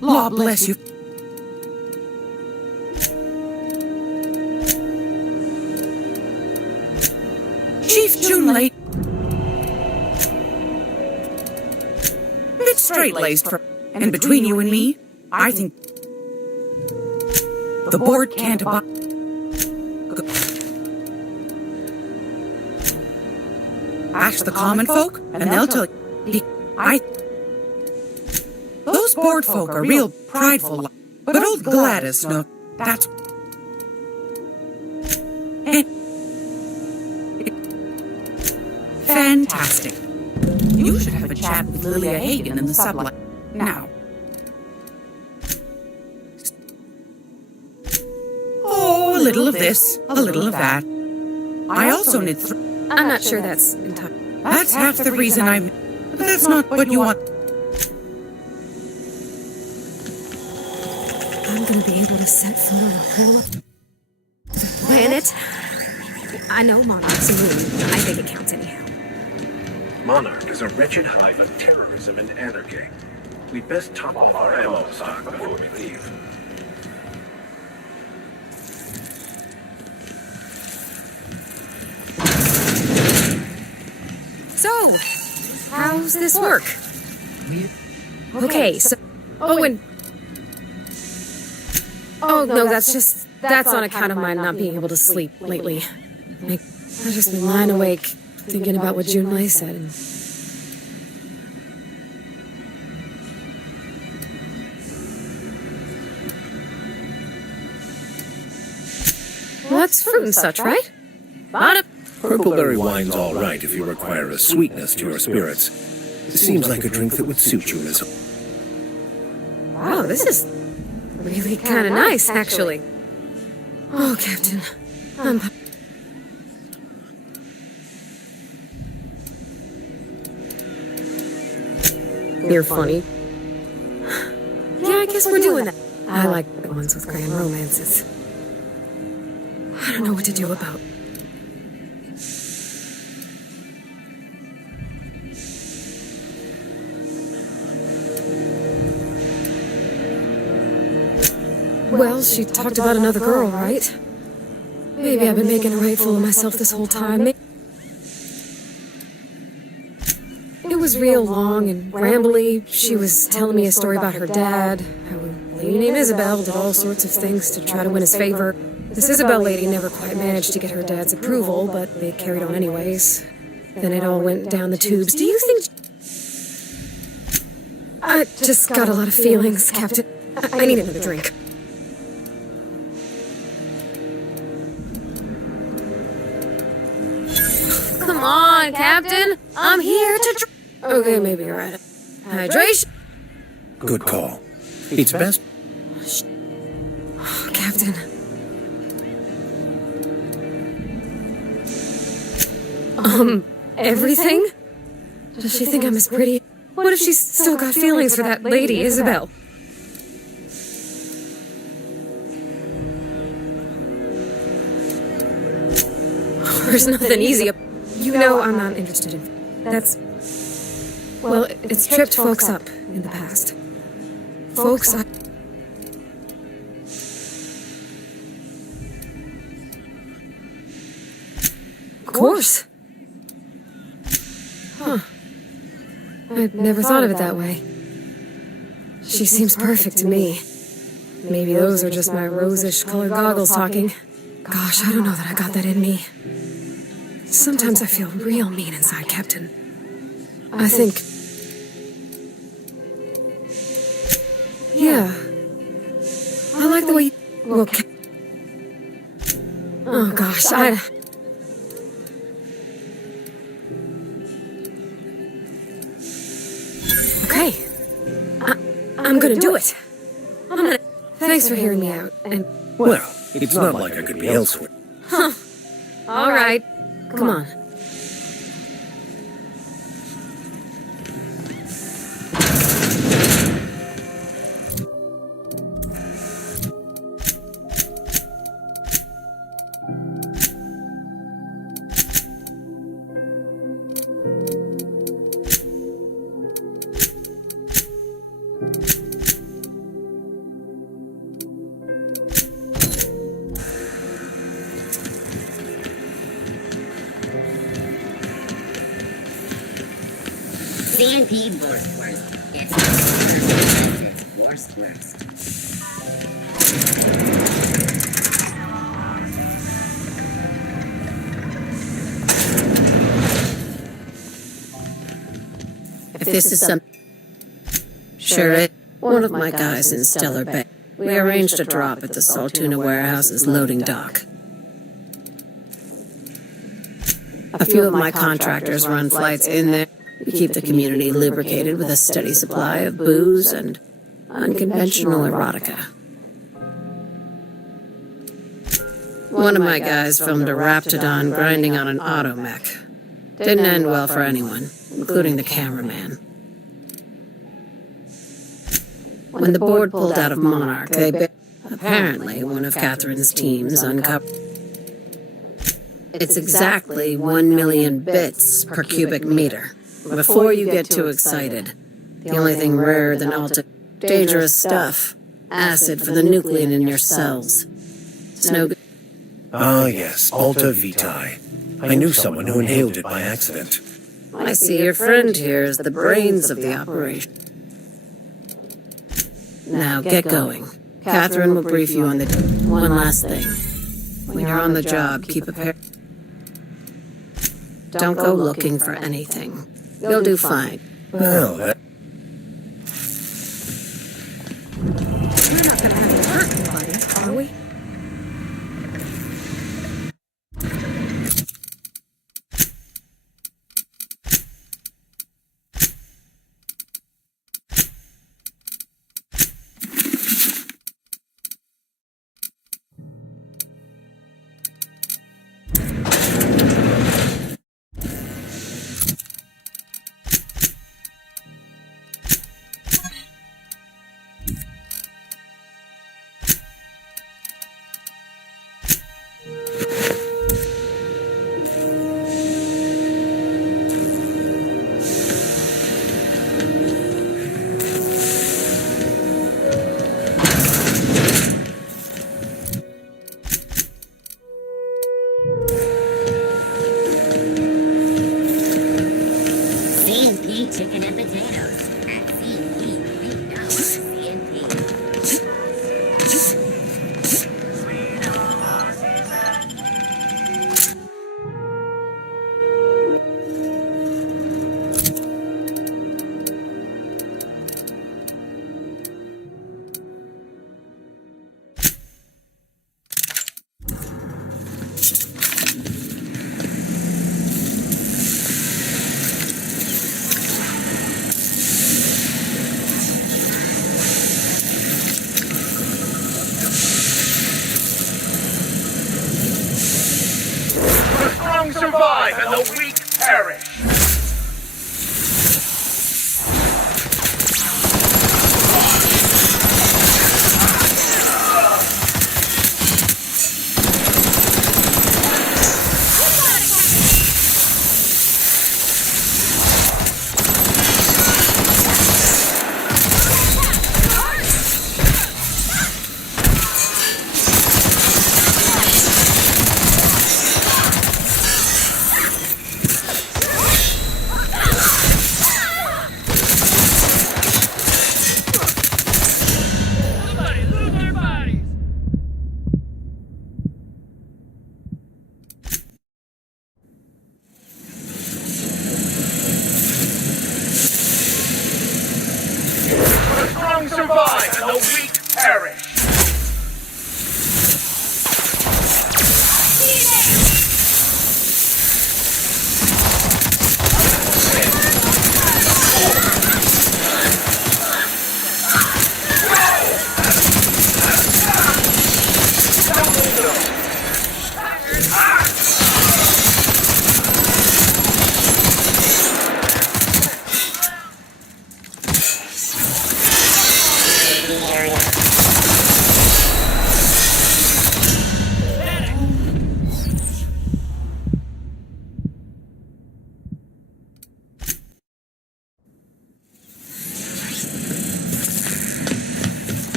Law bless you. Chief June late. Bit straight-laced for... And between you and me, I think... The board can't abide... Ask the common folk, and they'll tell you... Those board folk are real prideful, but old Gladys, no, that's... Fantastic. You should have a chat with Lilia Hagen in the sublet. Now. Oh, a little of this, a little of that. I also need... I'm not sure that's entirely... That's half the reason I'm... But that's not what you want... I'm gonna be able to set foot on a whole planet. I know Monarch's a moon. I think it counts anyhow. Monarch is a wretched hive of terrorism and anarchy. We'd best top off our ammo stock before we leave. So, how's this work? Okay, so... Oh, and... Oh, no, that's on account of my not being able to sleep lately. I've just been lying awake, thinking about what June May said, and... Well, that's fruit and such, right? Bottom. Purpleberry wine's all right if you require a sweetness to your spirits. It seems like a drink that would suit you, Miss. Wow, this is really kind of nice, actually. Oh, Captain. You're funny. Yeah, I guess we're doing that. I like the ones with grand romances. I don't know what to do about. Well, she talked about another girl, right? Maybe I've been making a right fool of myself this whole time. It was real long and rambly. She was telling me a story about her dad, how a lady named Isabel did all sorts of things to try to win his favor. This Isabel lady never quite managed to get her dad's approval, but they carried on anyways. Then it all went down the tubes. Do you think... I just got a lot of feelings, Captain. I need another drink. Come on, Captain. I'm here to... Okay, maybe you're right. Hydration. Good call. It's best... Oh, Captain. Everything? Does she think I'm as pretty? What if she's still got feelings for that lady, Isabel? There's nothing easy. You know I'm not interested in... That's... Well, it's tripped folks up in the past. Folks I... Of course. Huh. I'd never thought of it that way. She seems perfect to me. Maybe those are just my rosish colored goggles talking. Gosh, I don't know that I got that in me. Sometimes I feel real mean inside, Captain. I think... Yeah. I like the way you... Well, oh, gosh, Okay. I'm gonna do it. Thanks for hearing me out, and... Well, it's not like I could be elsewhere. Huh. All right. Come on. Stampede worst. It's worst. If this is some... Sure, one of my guys in Stellar Bay. We arranged a drop at the Saltuna warehouse's loading dock. A few of my contractors run flights in there. We keep the community lubricated with a steady supply of booze and unconventional erotica. One of my guys filmed a Raptidon grinding on an automech. Didn't end well for anyone, including the cameraman. When the board pulled out of Monarch, apparently one of Catherine's teams uncovered... It's exactly 1 million bits per cubic meter. Before you get too excited, The only thing rarer than Alta. Dangerous stuff. Acid for the nuclein in your cells. It's no good. Ah, yes, Alta Vitae. I knew someone who inhaled it by accident. I see your friend here is the brains of the operation. Now, get going. Catherine will brief you on the... One last thing. When you're on the job, keep a pair... Don't go looking for anything. You'll do fine. Well, that... We're not gonna have to hurt anybody, are we? C&P chicken and potatoes. At C&P, we know C&P. Survive and the weak perish. Survive and the weak perish.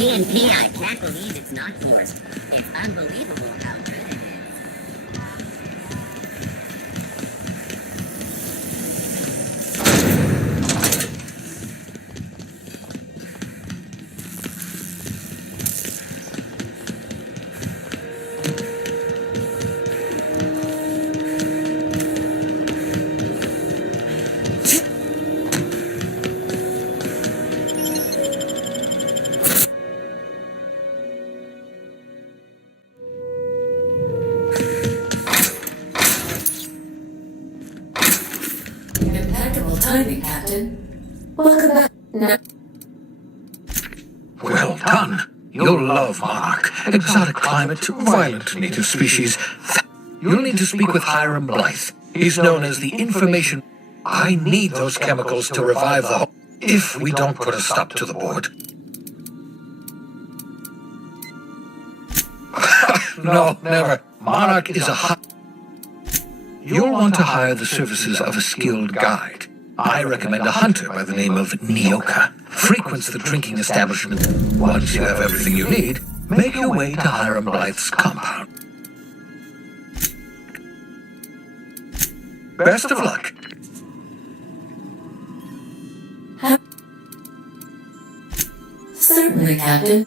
C&P, I can't believe it's not forced. It's unbelievable how good it is. Impeccable timing, Captain. Welcome back. No. Well done. You'll love Monarch. Exotic climate, violent native species. You'll need to speak with Hiram Blythe. He's known as the Information... I need those chemicals to revive the whole. If we don't put a stop to the board. No, never. Monarch is a You'll want to hire the services of a skilled guide. I recommend a hunter by the name of Nyoka. Frequents the drinking establishment. Once you have everything you need, make your way to Hiram Blythe's compound. Best of luck. Certainly, Captain.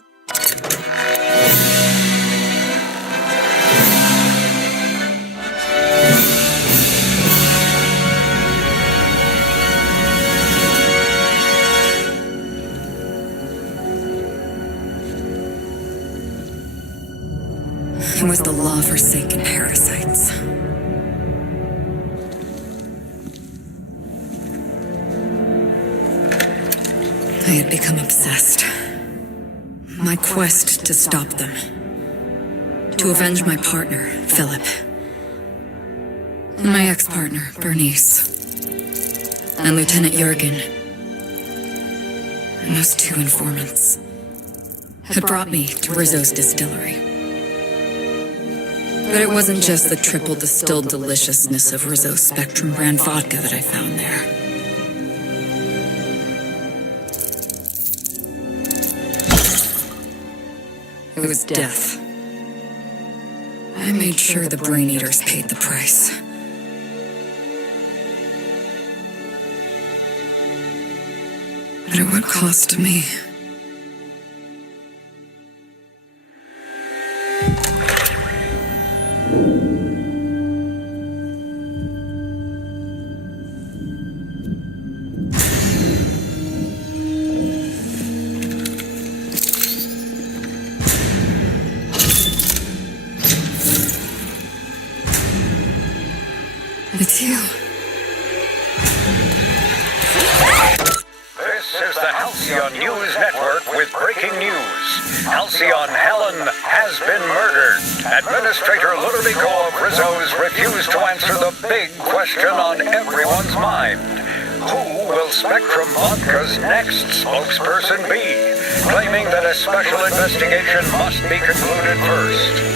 It was the law-forsaken parasites. I had become obsessed. My quest to stop them. To avenge my partner, Philip. And my ex-partner, Bernice. And Lieutenant Jurgen. And those two informants had brought me to Rizzo's distillery. But it wasn't just the triple distilled deliciousness of Rizzo's Spectrum brand vodka that I found there. It was death. I made sure the Brain Eaters paid the price. But at what cost to me? It's you. This is the Halcyon News Network with breaking news. Halcyon Helen has been murdered. Administrator Ludovico of Rizzo's refused to answer the big question on everyone's mind. Who will Spectrum Vodka's next spokesperson be? Claiming that a special investigation must be concluded first.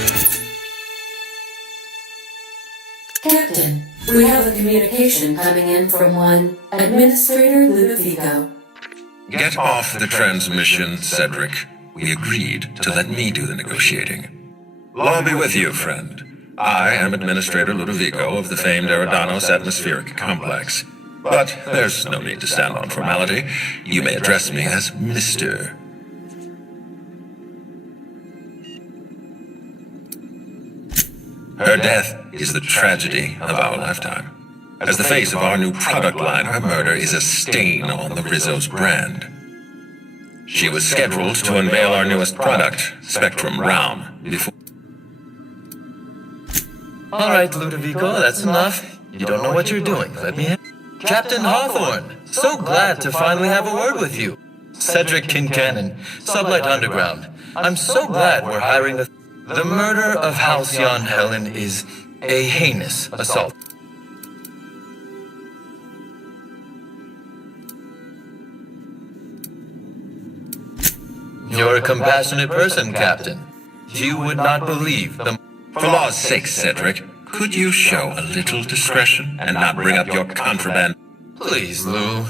Captain, we have a communication coming in from one Administrator Ludovico. Get off the transmission, Cedric. We agreed to let me do the negotiating. Law be with you, friend. I am Administrator Ludovico of the famed Eridanos Atmospheric Complex. But there's no need to stand on formality. You may address me as Mr. Her death is the tragedy of our lifetime. As the face of our new product line, her murder is a stain on the Rizzo's brand. She was scheduled to unveil our newest product, Spectrum Round, before... All right, Ludovico, that's enough. You don't know what you're doing. Let me in. Captain Hawthorne, so glad to finally have a word with you. Cedric Kincannon, Sublight Underground. I'm so glad we're hiring the... The murder of Halcyon Helen is a heinous assault. You're a compassionate person, Captain. You would not believe the... For law's sake, Cedric, could you show a little discretion and not bring up your contraband? Please, Lou.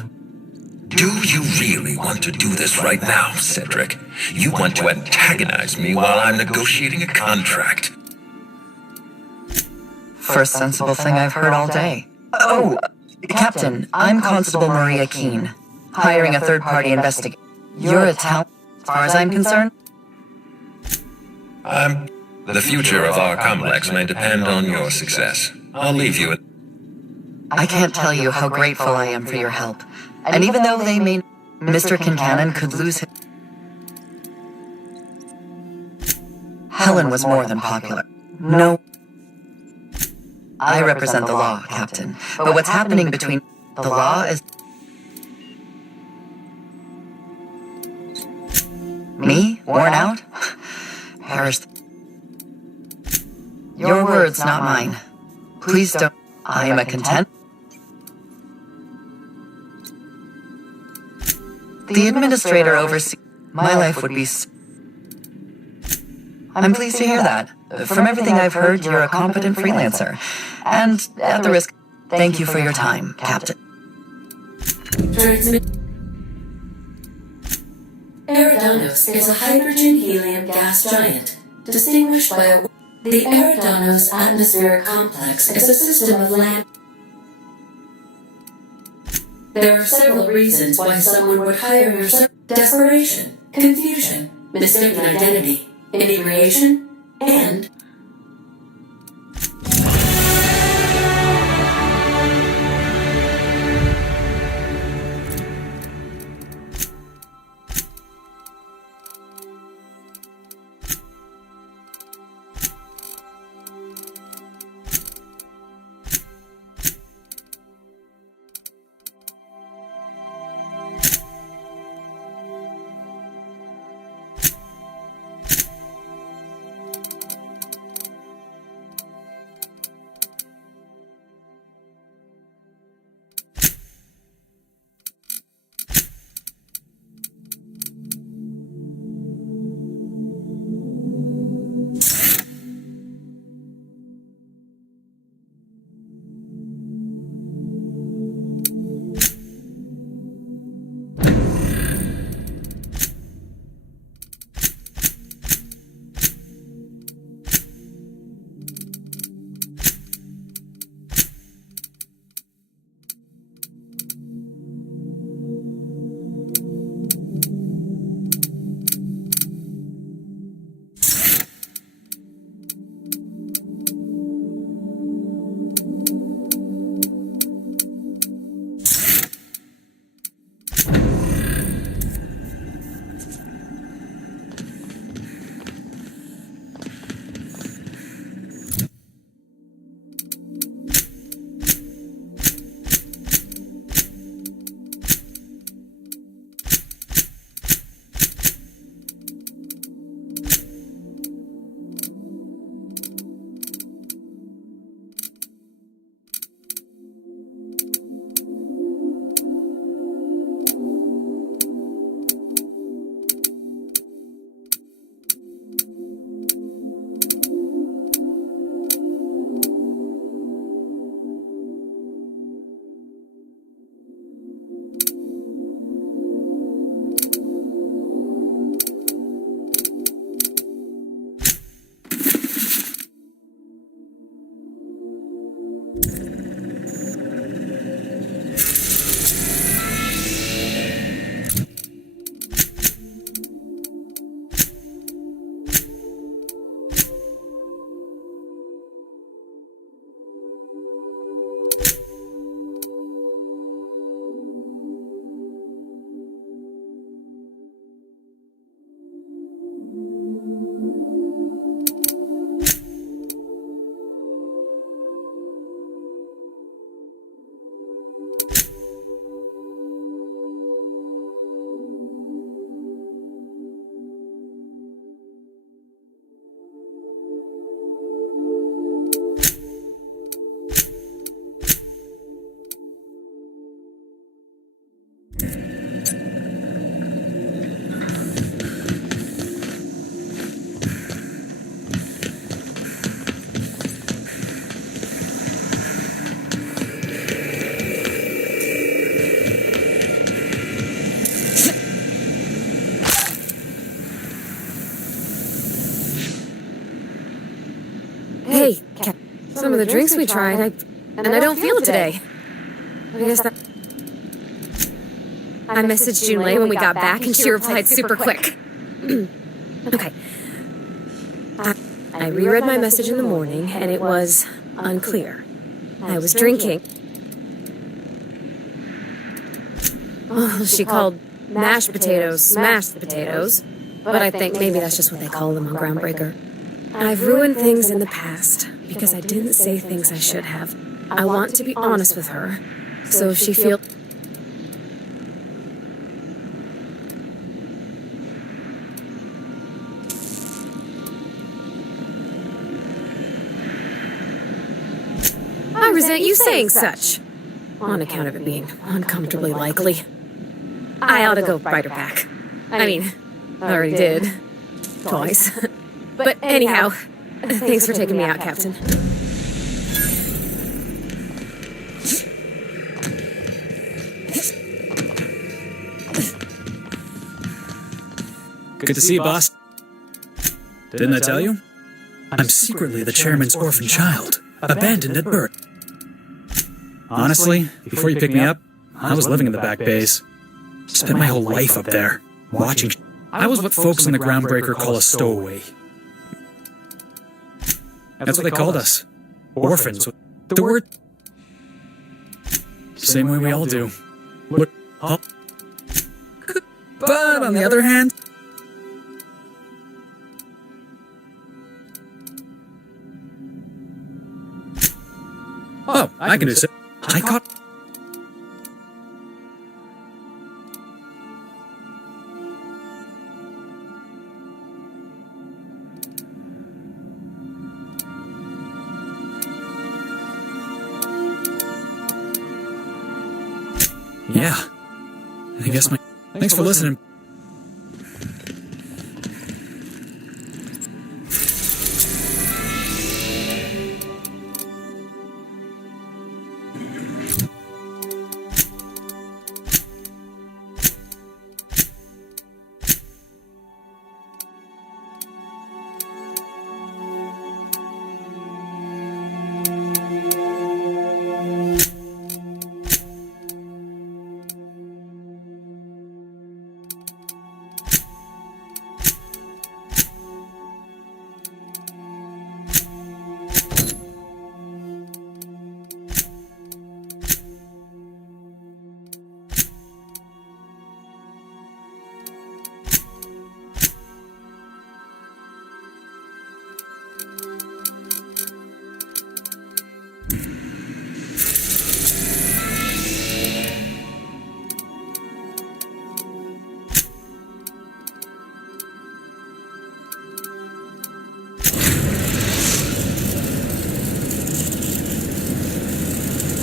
Do you really want to do this right now, Cedric? You want to antagonize me while I'm negotiating a contract. First sensible thing I've heard all day. Oh, Captain, I'm Constable Maria Keene, hiring a third-party investigator. You're a talent, as far as I'm concerned. The future of our complex may depend on your success. I'll leave you at... I can't tell you how grateful I am for your help. And even though they may... Mr. Kincannon could lose his... Helen was more than popular. No. I represent the law, Captain. But what's happening between... The law is... Me? Worn out? Perish... Your words, not mine. Please don't... I am a content... the administrator oversees. My life would be. I'm pleased to hear that. From everything I've heard, you're a competent freelancer. And at the risk, thank you for your time, Captain. Eridanos is a hydrogen-helium gas giant, distinguished by a... The Eridanos atmospheric complex is a system of land... There are several reasons why someone would hire your service. Desperation, confusion, mistaken identity, inebriation, and... Hey, some of the drinks we tried, I don't feel it today. I guess that... I messaged Junlei when we got back, and she replied super quick. Okay. I reread my message in the morning, and it was unclear. I was drinking. Oh, she called mashed potatoes smashed potatoes, but I think maybe that's just what they call them on Groundbreaker. I've ruined things in the past because I didn't say things I should have. I want to be honest with her, so if she feels... I resent you saying such, on account of it being uncomfortably likely. I ought to go bite her back. I mean, I already did. Twice. But anyhow, thanks for taking me out, Captain. Good to see you, boss. Didn't I tell you? I'm secretly the chairman's orphan child, abandoned at birth. Honestly, before you picked me up, I was living in the back bays. Spent my whole life up there, watching. I was what folks in the Groundbreaker call a stowaway. That's what they called us. Orphans. The word... Same way we all do. Look, but on the other hand... Oh, I can do it. I caught... Yeah. I guess my... Thanks for listening.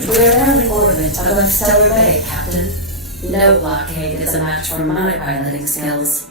We're around the orbit above Stellar Bay, Captain. No blockade is a match for my piloting skills.